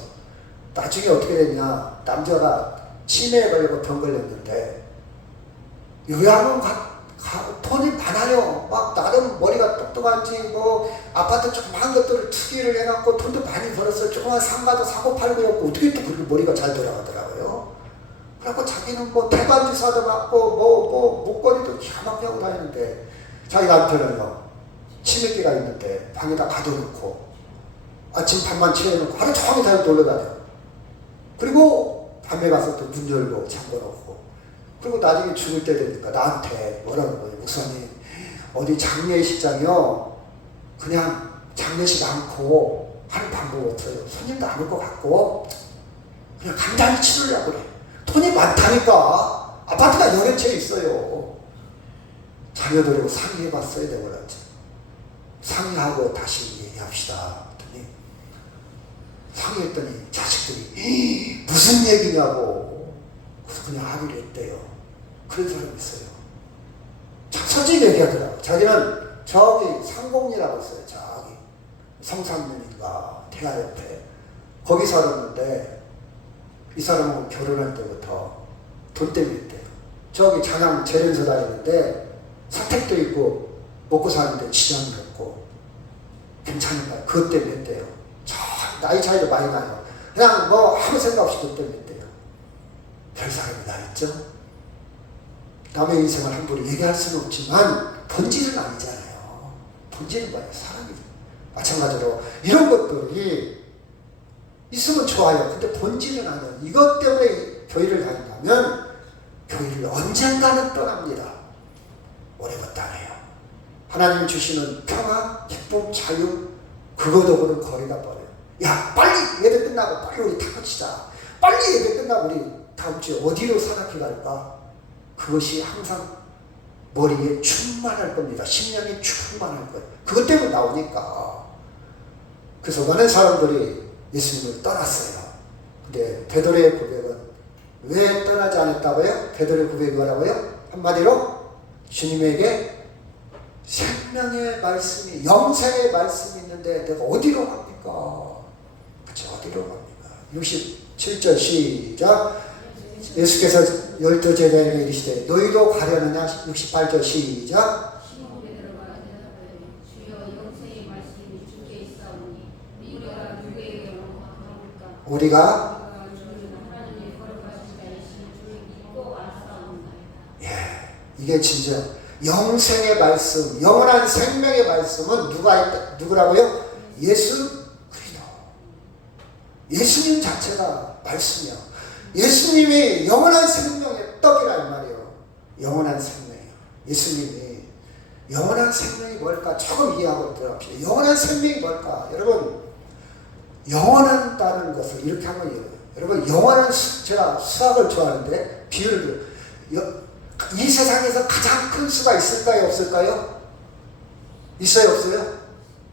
나중에 어떻게 됐냐. 남자가 치매에 걸리고 병 걸렸는데 요양원 돈이 많아요. 막 나름 머리가 똑똑한지 뭐 아파트 조그만 것들을 투기를 해갖고 돈도 많이 벌었어요. 조그만 상가도 사고 팔고 했고 어떻게 또 그렇게 머리가 잘 돌아가더라고요. 그래갖고 자기는 뭐 대반주사도 맞고 목걸이도 기가막히게 하고 다니는데, 자기 남편은요, 치매기가 있는데 방에다 가둬놓고 아침 밥만 채워놓고 하루 종일 다니고 놀러다녀. 그리고 밤에 가서 또 문 열고 잠궈놓고, 그리고 나중에 죽을 때 되니까 나한테 뭐라는 거예요. 목사님, 어디 장례식장이요, 그냥 장례식 않고 하는 방법 없어요. 손님도 안 올 것 같고 그냥 간단히 치르려고 그래. 돈이 많다니까. 아파트가 여러 채 있어요. 자녀들하고 상의해봤어야 되거든요. 상의하고 다시 얘기합시다. 그랬더니 상의했더니 자식들이 무슨 얘기냐고. 그래서 그냥 합의를 했대요. 그런 사람이 있어요. 참 솔직히 얘기하더라고. 자기는 저기 상공리라고 있어요. 저기 성산면인가 대하 옆에 거기 살았는데, 이 사람은 결혼할 때부터 돈 때문에 했대요. 저기 장양 재련소 다니는데 사택도 있고 먹고 사는데 지장이 없고 괜찮은가요? 그것 때문에 했대요. 나이 차이도 많이 나요. 그냥 뭐 아무 생각 없이 그것 때문에 했대요. 별 사람이 나 있죠? 남의 인생을 함부로 얘기할 수는 없지만 본질은 아니잖아요. 본질은 뭐예요? 사랑이죠. 마찬가지로 이런 것들이 있으면 좋아요. 근데 본질은 아니에요. 이것 때문에 교회를 다닌다면 교회를 언젠가는 떠납니다. 오래 못 다녀요. 하나님 주시는 평화, 기쁨, 자유, 그거하고는 거리가 멀어요. 야, 빨리 예배 끝나고 빨리 우리 다 같이자. 빨리 예배 끝나고 우리 다음 주에 어디로 산악회 갈까? 그것이 항상 머리에 충만할 겁니다. 심령이 충만할 거예요. 그것 때문에 나오니까. 그래서 많은 사람들이 예수님을 떠났어요. 근데 베드로의 고백은 왜 떠나지 않았다고요? 베드로의 고백이 뭐라고요? 한마디로 주님에게 생명의 말씀이, 영생의 말씀이 있는데 내가 어디로 갑니까? 그치, 어디로 갑니까? 67절 시작. 예수께서 12 제자에게 이르시되 너희도 가려느냐? 68절 시작. 우리가 이게 진짜 영생의 말씀, 영원한 생명의 말씀은 누구라고요? 예수 그리스도. 예수님 자체가 말씀이요. 예수님이 영원한 생명의 떡이라 이 말이에요. 영원한 생명이요. 예수님이 영원한 생명이 뭘까? 조금 이해하고 들어갑시다. 영원한 생명이 뭘까? 여러분, 영원하다는 것을 이렇게 한번 얘기해요. 여러분, 제가 수학을 좋아하는데 비율을 이 세상에서 가장 큰 수가 있을까요? 없을까요? 있어요? 없어요?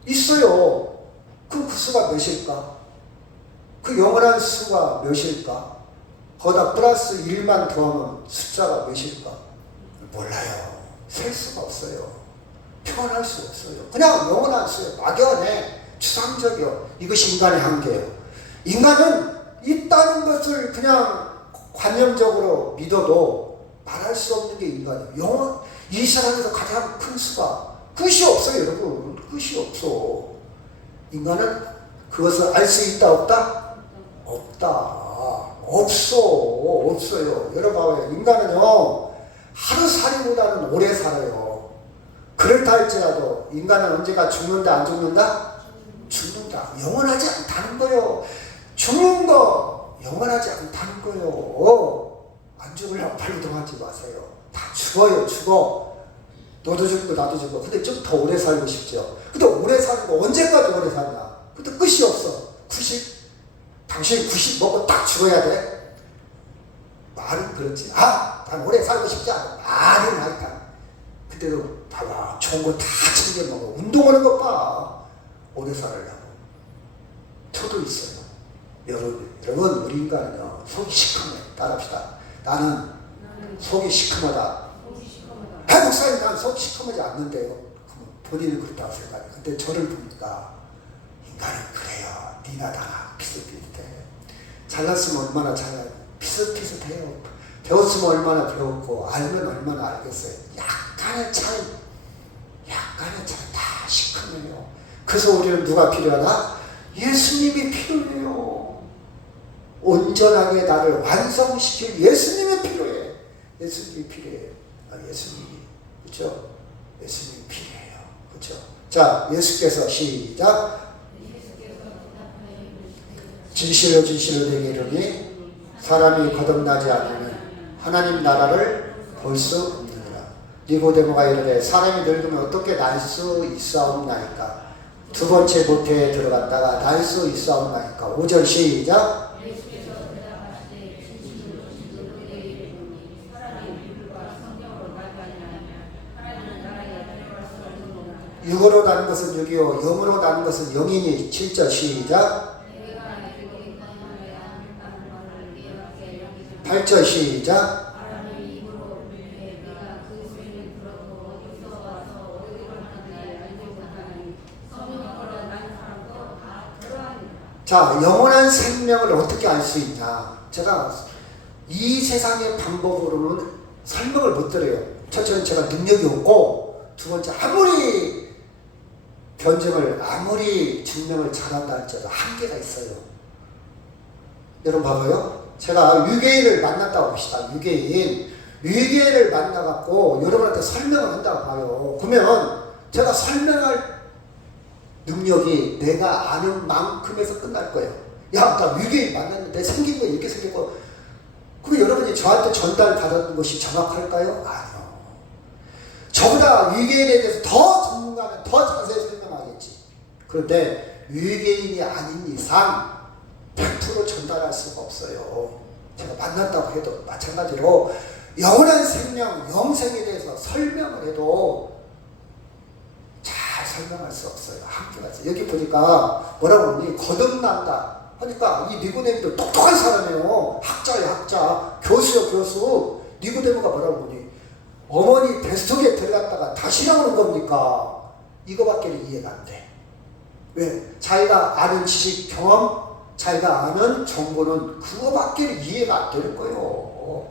있어요. 그 수가 몇일까? 그 영원한 수가 몇일까? 거기다 플러스 1만 더하면 숫자가 몇일까? 몰라요. 셀 수가 없어요. 표현할 수 없어요. 그냥 영원한 수예요. 막연해. 추상적이요. 이것이 인간의 한계예요. 인간은 있다는 것을 그냥 관념적으로 믿어도 말할 수 없는 게 인간이에요. 이 세상에서 가장 큰 수가 끝이 없어요, 여러분. 끝이 없어. 인간은 그것을 알 수 있다, 없다? 없다. 없어요. 여러분 봐봐요. 인간은요, 하루살이보다는 오래 살아요. 그렇다 할지라도 인간은 언제가 죽는다, 안 죽는다? 죽는다. 영원하지 않다는 거예요. 죽는 거 영원하지 않다는 거예요. 안 죽으려고 빨리 도망하지 마세요. 다 죽어. 너도 죽고 나도 죽고. 근데 좀 더 오래 살고 싶죠. 근데 오래 사는 거 언제까지 오래 사냐? 근데 끝이 없어. 90? 당신 90 먹고 딱 죽어야 돼? 말은 그렇지. 난 오래 살고 싶지 않아. 말은 하니까. 그때도 봐봐. 좋은 거 다 챙겨 먹어. 운동하는 것 봐. 오래 살으려고. 저도 있어요. 여러분, 우리 인간은요, 속이 시커매요. 따라합시다. 나는 속이 시커매다. 목사님, 난 속이 시커매지 않는데요. 그럼 본인은 그렇다고 생각해요. 근데 저를 보니까 인간은 그래요. 니나 나나 비슷비슷해. 잘났으면 얼마나 잘나요. 비슷비슷해요. 배웠으면 얼마나 배웠고 알면 얼마나 알겠어요. 약간의 차이 다 시커매요. 그래서 우리는 누가 필요하다? 예수님이 필요해요. 온전하게 나를 완성시킬 예수님이 필요해. 예수님이 필요해요. 예수님이. 그렇죠? 예수님이 필요해요. 그렇죠? 자, 예수께서 시작. 진실로 내게 이르니 사람이 거듭나지 않으면 하나님 나라를 볼 수 없느니라. 니고데모가 이르되 사람이 늙으면 어떻게 날 수 있사옵나이까? 두 번째 모태에 들어갔다가 날 수 있사옵나이까? 5절 시작. 육으로 나는 것은 육이요 영으로 나는 것은 영이니. 7절 시작. 8절 시작. 자, 영원한 생명을 어떻게 알 수 있냐? 제가 이 세상의 방법으로는 설명을 못 드려요. 첫째는 제가 능력이 없고, 두 번째 아무리 증명을 잘한다 할지라도 한계가 있어요. 여러분 봐봐요. 제가 유괴인을 만났다고 봅시다. 유괴인을 만나갖고 여러분한테 설명을 한다고 봐요. 그러면 제가 설명할 능력이 내가 아는 만큼에서 끝날 거예요. 야, 나 위기인 만났는데 생긴 거 이렇게 생겼고. 그럼 여러분이 저한테 전달받은 것이 정확할까요? 아니요. 저보다 위기인에 대해서 더 전문가는 더 자세히 설명하겠지. 그런데 위기인이 아닌 이상 100% 전달할 수가 없어요. 제가 만났다고 해도 마찬가지로 영원한 생명, 영생에 대해서 설명을 해도 잘 설명할 수 없어요. 한계가 있어요. 여기 보니까 뭐라고 그러니 거듭난다 하니까 이 니고데모도 똑똑한 사람이에요. 학자예요, 학자. 교수요, 교수. 니고데모가 뭐라고 그러니 어머니 뱃속에 들어갔다가 다시 나오는 겁니까? 이거밖에 이해가 안 돼. 왜? 자기가 아는 지식, 경험, 자기가 아는 정보는 그거밖에 이해가 안 되는 거예요.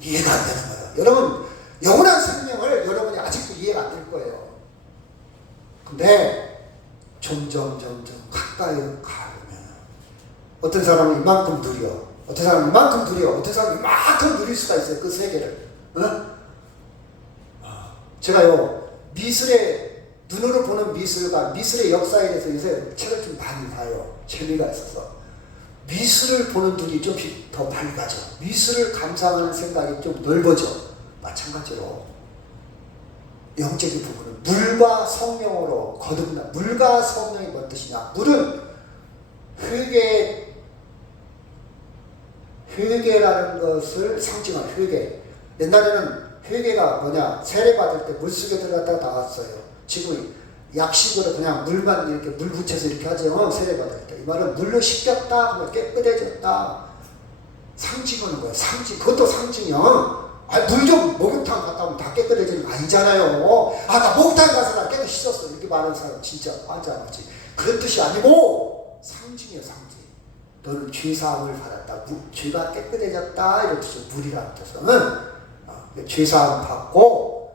이해가 안 되는 거예요. 여러분, 영원한 생명을 여러분이 아직도 이해가 안 될 거예요. 근데 점점 가까이 가면 어떤 사람은 이만큼 누려, 어떤 사람은 이만큼 누려, 어떤 사람은 이만큼 누릴 수가 있어요. 그 세계를. 제가요, 미술의 눈으로 보는 미술과 미술의 역사에 대해서 요새 책을 좀 많이 봐요. 재미가 있어서. 미술을 보는 눈이 좀 더 밝아져. 미술을 감상하는 생각이 좀 넓어져. 마찬가지로 영적인 부분은 물과 성령으로 거듭나. 물과 성령이 뭔 뜻이냐? 물은 회개라는 것을 상징한 회개. 옛날에는 회개가 뭐냐? 세례받을 때 물속에 들어갔다 나왔어요. 지금 약식으로 그냥 물만 이렇게 물 붙여서 이렇게 하죠. 세례받을 때. 이 말은 물로 씻겼다 하면 깨끗해졌다. 상징하는 거예요. 상징. 그것도 상징이야. 물 좀 목욕탕 갔다 오면 다 깨끗해지는 거 아니잖아요. 나 목욕탕 가서 나 깨끗이 씻었어. 이렇게 말하는 사람 진짜 환장하지. 그런 뜻이 아니고 상징이에요, 상징. 너는 죄사함을 받았다. 죄가 깨끗해졌다. 이런 뜻이에요. 물이라는 뜻은. 죄사함 받고,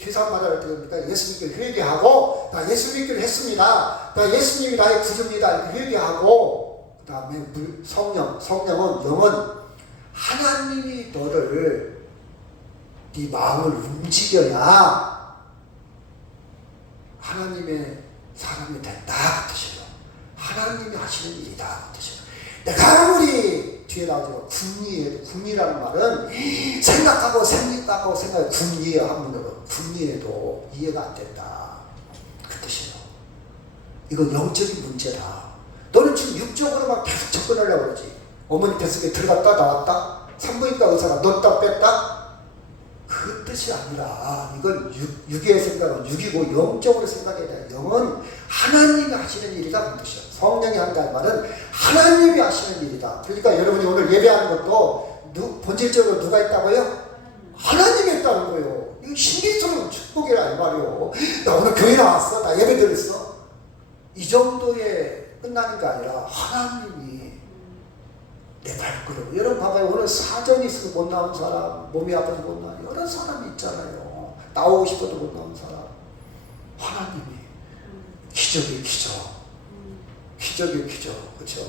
죄사함 받아야 됩니까? 예수 믿기를 회개하고, 나 예수 믿기를 했습니다. 나 예수님이 나의 구주입니다. 이렇게 회개하고, 그 다음에 성령은 영은 하나님이 너를 네 마음을 움직여야 하나님의 사람이 된다 그 뜻이에요. 하나님이 하시는 일이다 그 뜻이에요. 내가 아무리 뒤에 나오죠. 궁리라는 말은 생각하고 궁리해요. 한문으로 궁리해도 이해가 안 된다 그 뜻이에요. 이건 영적인 문제다. 너는 지금 육적으로만 계속 접근하려고 그러지. 어머니 뱃속에 들어갔다 나왔다? 산부인과 의사가 넣었다 뺐다? 그 뜻이 아니라 이건 육의 생각은 육이고 영적으로 생각해야 돼. 영은 하나님이 하시는 일이다 그 뜻이야. 성령이 한다는 말은 하나님이 하시는 일이다. 그러니까 여러분이 오늘 예배하는 것도 본질적으로 누가 있다고요? 하나님이 있다는 거예요. 이거 신비스러운 축복이라 이 말이에요. 나 오늘 교회 나왔어? 나 예배 드렸어? 이 정도에 끝나는 게 아니라 하나님이 내 발걸음. 여러분 봐봐요. 오늘 사정이 있어서 못 나온 사람, 몸이 아파서 못 나온 여러 사람이 있잖아요. 나오고 싶어도 못 나온 사람. 하나님이 기적의 기적. 기적의 기적. 그렇죠?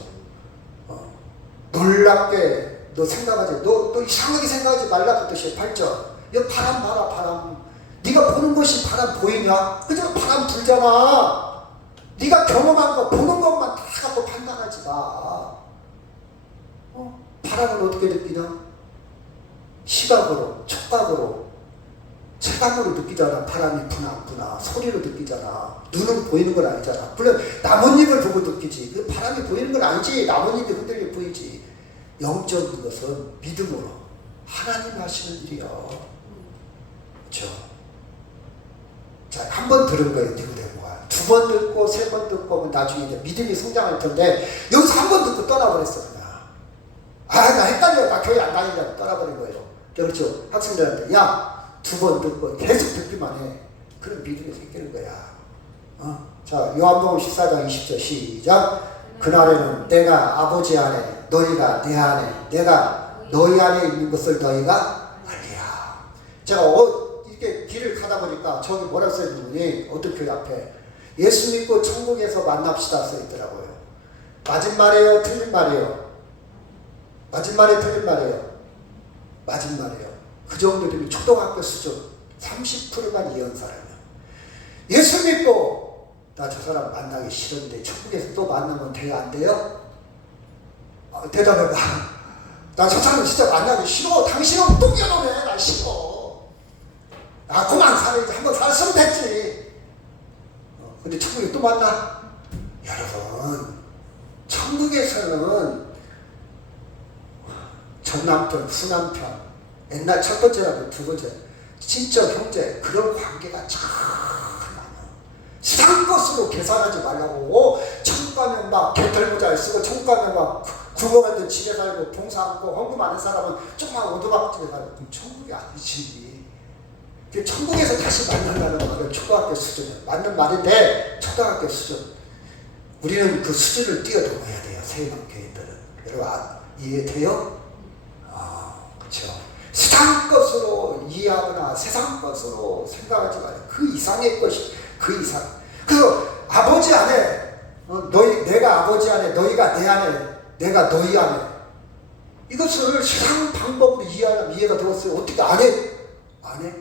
놀랍게 너 생각하지. 너 이상하게 생각하지 말라 그 뜻이에요. 8절. 여 바람 봐라 바람. 네가 보는 것이 바람 보이냐? 그저 바람 불잖아. 네가 경험한 거 보는 것만 다 갖고 판단하지 마. 바람은 어떻게 느끼냐? 시각으로, 촉각으로, 체감으로 느끼잖아. 바람이 부나 안 부나. 소리로 느끼잖아. 눈은 보이는 건 아니잖아. 물론 나뭇잎을 보고 느끼지. 그 바람이 보이는 건 아니지. 나뭇잎이 흔들려 보이지. 영적인 것은 믿음으로 하나님 하시는 일이야. 그렇죠? 자, 한 번 들은 거예요. 니고데모가. 두 번 듣고 세 번 듣고 나중에 이제 믿음이 성장할 텐데 여기서 한 번 듣고 떠나버렸어. 나 헷갈려. 나 교회 안 다니냐고 떠나버린 거예요. 그렇죠. 학생들한테 두 번 듣고 계속 듣기만 해. 그런 믿음이 생기는 거야. 자, 요한복음 14장 20절 시작. 그날에는 내가 아버지 안에 너희가 내 안에 내가 너희 안에 있는 것을 너희가 알리라. 제가 이렇게 길을 가다 보니까 저기 뭐라 써있는 어떤 교회 앞에 예수 믿고 천국에서 만납시다 써있더라고요. 맞은 말이에요? 틀린 말이에요? 맞은 말이 틀린 말이에요. 맞은 말이에요. 그 정도 되면 초등학교 수준 30%만 이해한 사람이야. 예수 믿고 나 저 사람 만나기 싫은데 천국에서 또 만나면 돼요? 안 돼요? 대답해봐. 나 저 사람 진짜 만나기 싫어. 당신은 똥겨놓네. 나 싫어. 나 그만 살아야지. 한번 살았으면 됐지. 근데 천국에 또 만나? 여러분, 천국에서는 전남편, 후남편, 옛날 첫 번째라고 두 번째, 친척, 형제, 그런 관계가 참 많아요. 세상 것으로 계산하지 말라고. 천국 가면 막 개털모자를 쓰고, 천국 가면 막 굶어 만든 집에 살고, 봉사하고, 헌금 많은 사람은 조그만 오두막집에 살고, 그럼 천국이 아니지. 천국에서 다시 만난다는 말은 초등학교 수준이에요. 맞는 말인데, 초등학교 수준. 우리는 그 수준을 뛰어넘어야 돼요. 세계교회들은. 여러분, 이해돼요? 그렇죠. 세상 것으로 이해하거나 세상 것으로 생각하지 말아요. 그 이상의 것이 그 이상. 그래서 아버지 안에 내가 아버지 안에, 너희가 내 안에, 내가 너희 안에. 이것을 세상 방법으로 이해하려면 이해가 되었어요. 어떻게 안 해? 안 해?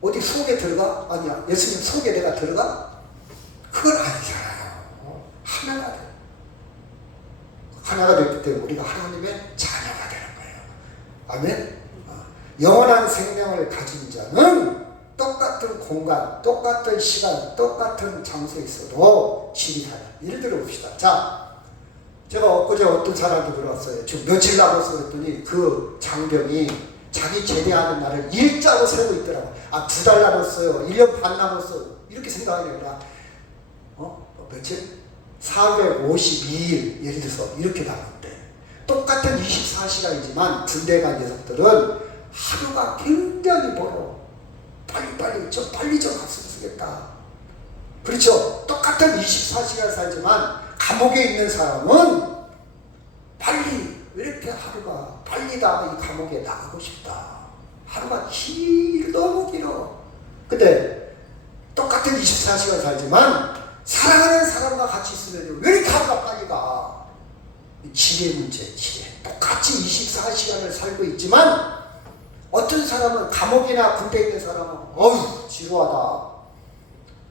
어디 속에 들어가? 아니야. 예수님 속에 내가 들어가? 그건 아니잖아요. 하나가 돼. 하나가 됐기 때문에 우리가 하나님의 자녀가 되는 거예요. 아멘? 영원한 생명을 가진 자는 똑같은 공간, 똑같은 시간, 똑같은 장소에 있어도 지리하다. 예를 들어 봅시다. 자, 제가 엊그제 어떤 사람한테 물어봤어요. 지금 며칠 남았어 그랬더니 그 장병이 자기 제대하는 날을 일자로 세고 있더라고요. 2달 남았어요. 1년 반 남았어요. 이렇게 생각하는 게 아니라 며칠? 452일 예를 들어서 이렇게 남았대. 똑같은 24시간이지만 군대 간 녀석들은 하루가 굉장히 멀어. 빨리 좀 갔으면 쓰겠다. 그렇죠? 똑같은 24시간 살지만 감옥에 있는 사람은 빨리, 왜 이렇게 하루가 빨리다, 이 감옥에 나가고 싶다. 하루가 너무 길어. 근데 똑같은 24시간 살지만 사랑하는 사람과 같이 있으면 왜 이렇게 하루가 빨리 가? 지혜 문제, 지혜. 똑같이 24시간을 살고 있지만 어떤 사람은 감옥이나 군대에 있는 사람은 지루하다.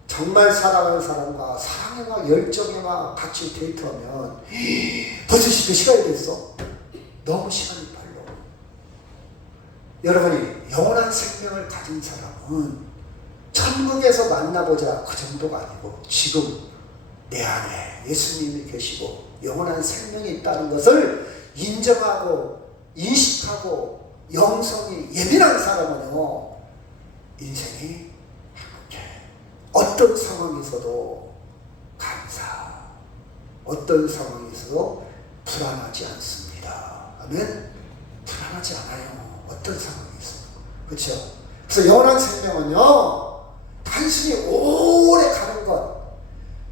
정말 사랑하는 사람과 사랑에 막 열정에 막 같이 데이트하면 벌써 몇 시간이 됐어? 너무 시간이 빨라. 여러분이 영원한 생명을 가진 사람은 천국에서 만나보자 그 정도가 아니고 지금 내 안에 예수님이 계시고 영원한 생명이 있다는 것을 인정하고 인식하고 영성이 예민한 사람은요 인생이 행복해. 어떤 상황에서도 감사, 어떤 상황에서도 불안하지 않습니다. 아멘? 불안하지 않아요. 어떤 상황에서도. 그렇죠? 그래서 영원한 생명은요 단순히 오래 가는 것.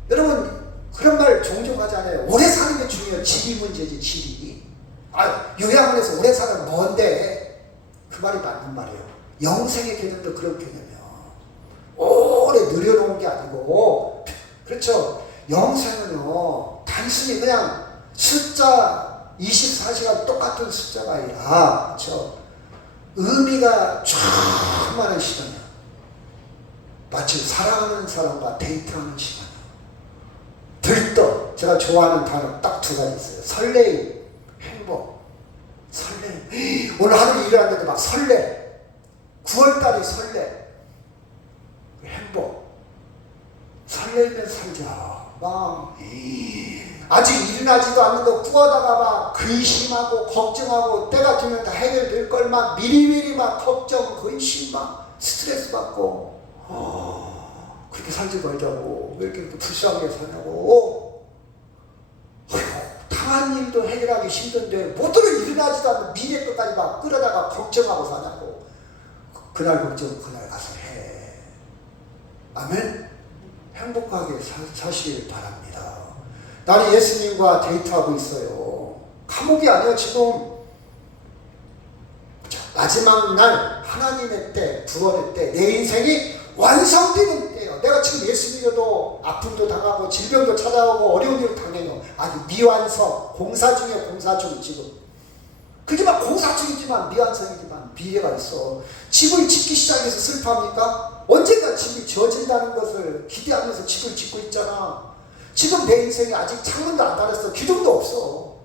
여러분 그런 말 종종 하잖아요. 오래 사는 게 중요해요. 질이 문제지, 질이. 요양원에서 오래 사는 뭔데? 그 말이 맞는 말이에요. 영생의 개념도 그런 개념이에요. 오래 늘여놓은 게 아니고, 그렇죠? 영생은요 단순히 그냥 숫자 24시간 똑같은 숫자가 아니라, 그렇죠? 의미가 충만한 시간이야. 마치 사랑하는 사람과 데이트하는 시간이야. 들떠. 제가 좋아하는 단어 딱 2가지 있어요. 설레임, 행복. 설레임. 오늘 하루 일을 하는데도 막 설레. 9월달이 설레. 행복. 설레면 살자. 막 아직 일어나지도 않는데 꾸어다가 막 근심하고 걱정하고 때가 되면 다 해결될 걸 막 미리미리 막 걱정, 근심 막 스트레스 받고 그렇게 살지 말자고. 왜 이렇게 불쌍하게 사냐고. 당한 일도 해결하기 힘든데 뭐들은 일어나지도 않는 미래 것까지 막 끌어다가 걱정하고 사냐고. 그날 걱정 그날 가서 해. 아멘? 행복하게 사시길 바랍니다. 나는 예수님과 데이트하고 있어요. 감옥이 아니야 지금. 마지막 날 하나님의 때, 구원의 때, 내 인생이 완성되는 때예요. 내가 지금 예수 믿어도 아픔도 당하고 질병도 찾아오고 어려운 일을 당해요. 아직 미완성, 공사 중이에요. 공사 중 지금. 그지만 공사 중이지만 미완성이지만 미래가 있어. 집을 짓기 시작해서 슬퍼합니까? 언제까지 언젠가 집이 지어진다는 것을 기대하면서 집을 짓고 있잖아. 지금 내 인생이 아직 창문도 안 달았어. 기둥도 없어.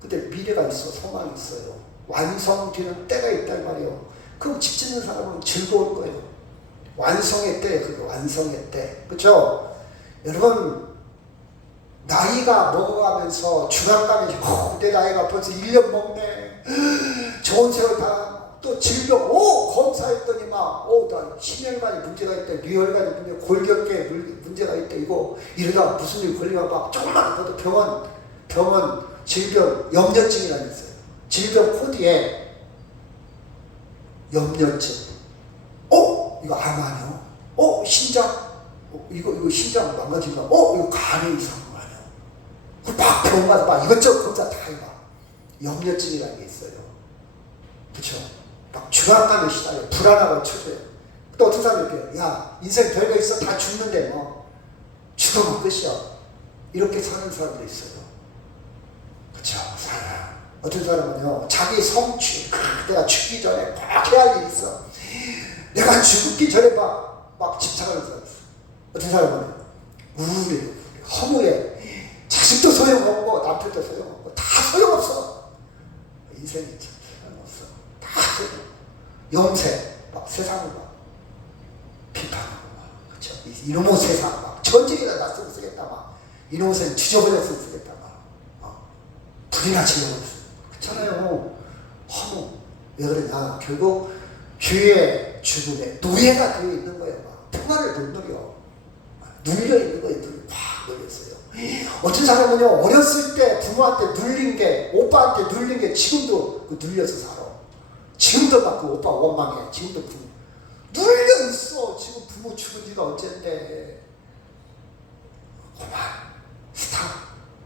근데 미래가 있어. 소망이 있어요. 완성되는 때가 있단 말이에요. 그럼 집 짓는 사람은 즐거울 거예요. 완성의 때, 그게 완성의 때. 그렇죠? 여러분, 나이가 먹어가면서 중압감이, 내 나이가 벌써 1년 먹네. 좋은 세월 다, 또 질병, 검사했더니 막, 나 심혈관에 문제가 있다, 뇌혈관에 문제, 골격계에 문제가 있다, 이러다 무슨 일 걸리면 막 조금만 더도 병원, 질병, 염려증이라는 게 있어요. 질병 코드에 염려증. 이거 암 아니야? 신장? 이거 신장 망가진다. 이거 간에 이상한 거 아니야? 막 병원 가서 막 이것저것 검사 다 해봐. 염려증이라는 게 있어요. 그쵸? 막 중압감에 시달려. 불안하고 초조해. 또 어떤 사람이 이렇게, 야, 인생 별거 있어. 다 죽는데 뭐. 죽으면 끝이야. 이렇게 사는 사람도 있어요. 그쵸? 살아요. 어떤 사람은요, 자기 성취, 내가 죽기 전에 꼭 해야 할 일이 있어. 내가 죽기 전에 막 집착하는 사람 있어. 어떤 사람은 우울해, 허무해. 자식도 소용없고, 남편도 소용없고, 다 소용없어. 인생이 참 소용없어. 다 소용없어. 염세, 막 세상을 막 비판하고 막, 그쵸? 이놈의 세상 막, 전쟁이나 났으면 쓰겠다 막, 이놈의 세상 뒤져버렸으면 쓰겠다 막, 불이나 지려버렸어. 그렇잖아요. 허무. 왜 그러냐? 결국 죄의 죽음에 노예가 되어 있는 거예요. 막 평화를 못 누려. 눌려 있는 거예요. 확 눌렸어요. 어떤 사람은요, 어렸을 때 부모한테 눌린 게, 오빠한테 눌린 게 지금도 눌려서 살아. 지금도 막 그 오빠 원망해. 지금도 부모 눌려 있어. 지금 부모 죽은 지가 언젠데. 그만 스탑.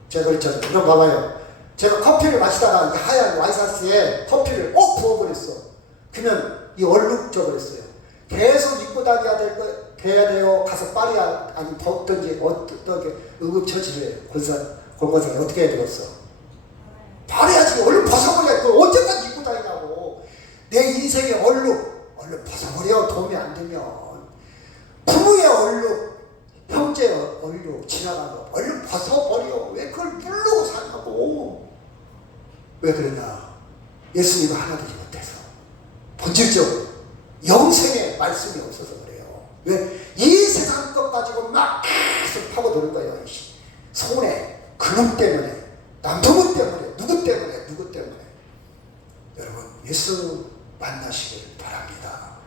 제가 그랬잖아요. 이거 봐봐요. 제가 커피를 마시다가 하얀 와이사스에 커피를 부어버렸어. 그러면 이 얼룩져버렸어요. 계속 입고 다녀야 돼야 돼요. 가서 빨리 아니 벗든지 어떻게 응급처치를 해요. 권고사에 어떻게 해야 되겠어? 바래야지. 얼룩 벗어버려. 그걸 언제까지 입고 다니냐고. 내 인생의 얼룩 벗어버려. 도움이 안 되면. 부모의 얼룩, 형제의 얼룩 지나가고 얼룩 벗어버려. 왜 그걸 누르고 사냐고. 왜 그러냐? 예수님과 하나 되지 못해서. 본질적으로 영생의 말씀이 없어서 그래요. 왜? 이 세상 것 가지고 막 계속 파고드는 거예요. 손해, 그놈 때문에, 남편 때문에, 누구 때문에. 여러분, 예수 만나시길 바랍니다.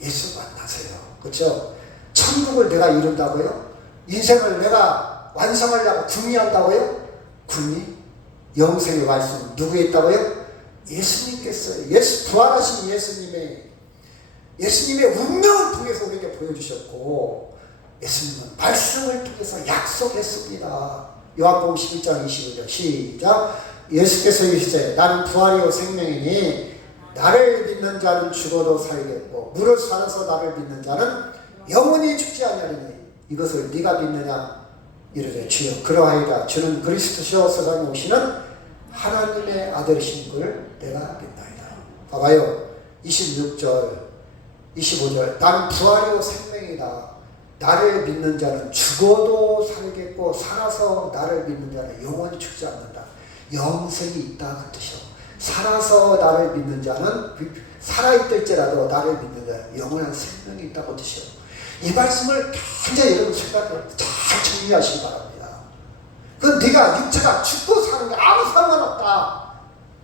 예수 만나세요. 그렇죠? 천국을 내가 이룬다고요? 인생을 내가 완성하려고 궁리한다고요? 궁리? 영생의 말씀은 누구에 있다고요? 예수님께서, 부활하신 예수님의 운명을 통해서 우리에게 보여주셨고, 예수님은 말씀을 통해서 약속했습니다. 요한복음 11장 25절 시작. 예수께서 이르시되 나는 부활이요 생명이니 나를 믿는 자는 죽어도 살겠고 무릇 살아서 나를 믿는 자는 영원히 죽지 아니하리니 이것을 네가 믿느냐. 이르되 주여 그러하이다. 주는 그리스도시요 세상에 오시는 하나님의 아들이신 걸 내가 믿나이다. 봐봐요. 26절 25절 나는 부활이요 생명이다. 나를 믿는 자는 죽어도 살겠고 살아서 나를 믿는 자는 영원히 죽지 않는다. 영생이 있다 그 뜻이요. 살아서 나를 믿는 자는 살아있을지라도 나를 믿는 자는 영원한 생명이 있다고 뜻이요. 이 말씀을 굉장히 여러분 잘 정리하시기 바랍니다. 그건 네가 육체가 죽고 사는 게 아무 상관없다.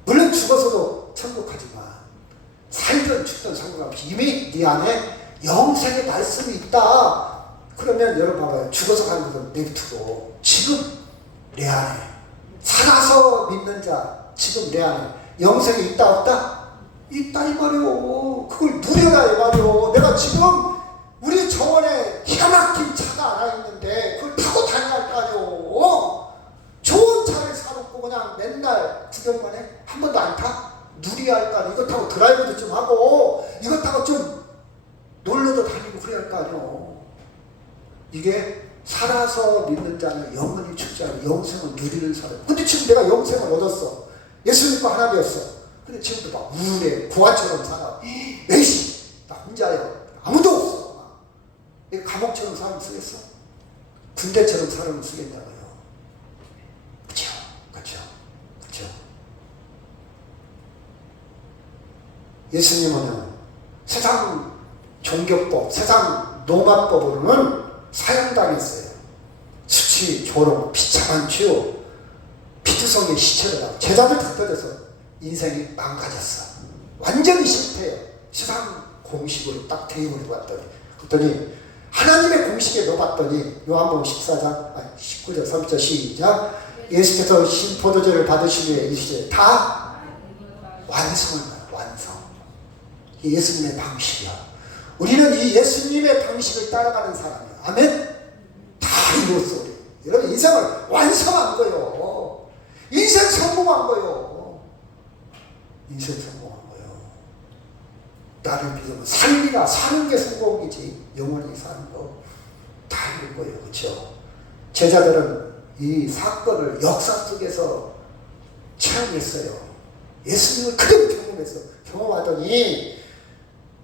물론 죽어서도 천국 가지만 살든 죽든 상관없이 이미 네 안에 영생의 말씀이 있다. 그러면 여러분 봐봐요. 죽어서 가는 것은 내비두고 지금 내 안에 살아서 믿는 자 지금 내 안에 영생이 있다 없다? 있다 이 말이오. 그걸 누려라 이 말이오. 내가 지금 우리 정원에 기가 막힌 차가 하나 있는데 그걸 타고 다녀야 할 거 아니오. 좋은 차를 사놓고 그냥 맨날 구경만 해? 한 번도 안 타? 누려야 할 거 아니오. 이거 타고 드라이브도 좀 하고 이거 타고 좀 놀러도 다니고 그래야 할 거 아니오. 이게 살아서 믿는 자는 영원히 죽지 않은 영생을 누리는 사람. 근데 지금 내가 영생을 얻었어. 예수 믿고 하나 되었어. 근데 지금도 막 우울해. 고아처럼 살아. 에이씨 나 혼자야. 아무도 없어. 군대처럼 사람을 쓰겠냐고요. 그쵸? 그쵸? 그쵸? 예수님은 세상 종교법, 세상 노마법으로는 사형당했어요. 수치, 조롱, 비참한 죄, 피투성이의 시체를 하고 제자들 다 떨어져서 인생이 망가졌어. 완전히 실패해요. 세상 공식으로 딱 대입을 해봤더니 그랬더니 하나님의 공식에 넣어봤더니 요한복음 14장 19절 3절 시작. 예수께서 신포도주를 받으신 후에 이 시대에 다 완성을 봐요. 완성. 이 예수님의 방식이야. 우리는 이 예수님의 방식을 따라가는 사람이야. 아멘? 다 이뤘어. 우리. 여러분 인생을 완성한 거예요. 인생 성공한 거예요. 인생 성공한 거예요. 나를 믿으면 삶이다. 사는 게 성공이지. 영원히 사는 거 다 이룰 거예요. 그렇죠? 제자들은 이 사건을 역사 속에서 체험했어요. 예수님을 그대로 경험했어. 경험하더니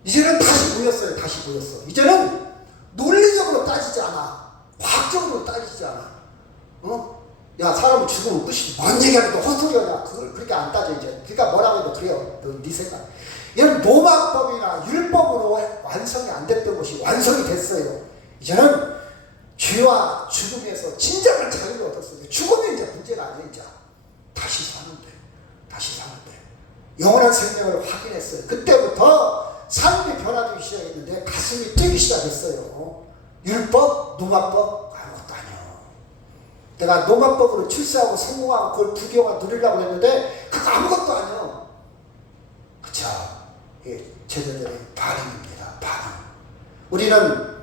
이제는 다시 모였어요. 다시 모였어. 이제는 논리적으로 따지지 않아. 과학적으로 따지지 않아. 야, 사람은 죽으면 끝이 뭔 얘기하는 거 헛소리야. 그걸 그렇게 안 따져 이제. 그러니까 뭐라고 해도 그래요. 네 생각. 이런 노마법이나 율법으로 완성이 안 됐던 것이 완성이 됐어요. 이제는 죄와 죽음에서 진정한 자유를 얻었어요. 죽으면 이제 문제가 아니에요. 이제 다시 사는데, 다시 사는데 영원한 생명을 확인했어요. 그때부터 삶이 변화되기 시작했는데 가슴이 뛰기 시작했어요. 율법, 노마법 아무것도 아니에요. 내가 노마법으로 출세하고 성공하고 그걸 부귀영화 누리려고 했는데 그거 아무것도 아니에요. 그쵸? 이게 제자들의 반응입니다. 반응. 우리는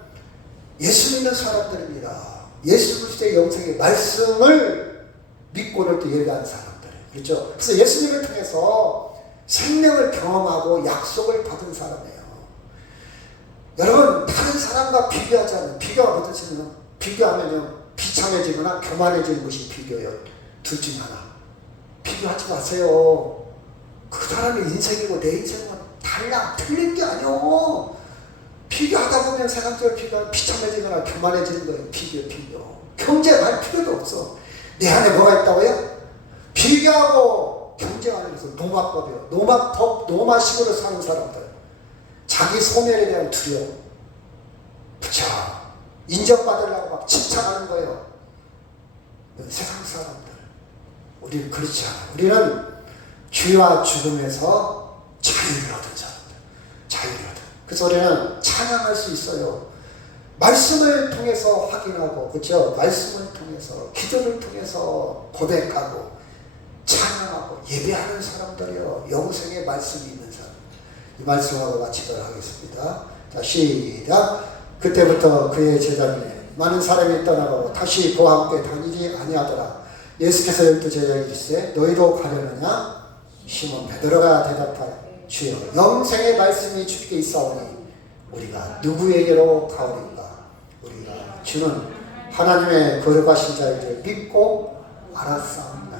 예수 믿는 사람들입니다. 예수 그리스도의 영생의 말씀을 믿고를 또 예배하는 사람들. 그렇죠? 그래서 예수님을 통해서 생명을 경험하고 약속을 받은 사람이에요. 여러분 다른 사람과 비교하지 않아요. 비교가 무엇이냐면 비교하면요 비참해지거나 교만해지는 것이 비교예요. 둘 중에 하나. 비교하지 마세요. 그 사람의 인생이고 내 인생은 달라. 틀린 게 아니요. 비교하다 보면 세상적으로 비교하면 비참해지거나 교만해지는 거예요. 비교. 경쟁할 필요도 없어. 내 안에 뭐가 있다고요? 비교하고 경쟁하는 것은 노마법이에요. 노마법, 노마식으로 사는 사람들. 자기 소멸에 대한 두려움. 그쵸? 인정받으려고 막 칭찬하는 거예요. 세상 사람들. 우리는 그렇지 않아요. 우리는 죄와 죽음에서 자유를 얻은 사람들. 자유를 얻은. 그래서 우리는 찬양할 수 있어요. 말씀을 통해서 확인하고, 그렇죠? 말씀을 통해서, 기도를 통해서 고백하고, 찬양하고, 예배하는 사람들이요. 영생의 말씀이 있는 사람. 이 말씀하고 마치도록 하겠습니다. 자, 시작. 그때부터 그의 제자들이 많은 사람이 떠나가고 다시 그와 함께 다니지 아니하더라. 예수께서 12 제자에게 이르시되 너희도 가려느냐? 시몬 베드로가 대답하여 주여 영생의 말씀이 주께 있사오니 우리가 누구에게로 가오리까? 우리가 주는 하나님의 거룩하신 자인 줄 믿고 알았사옵니다.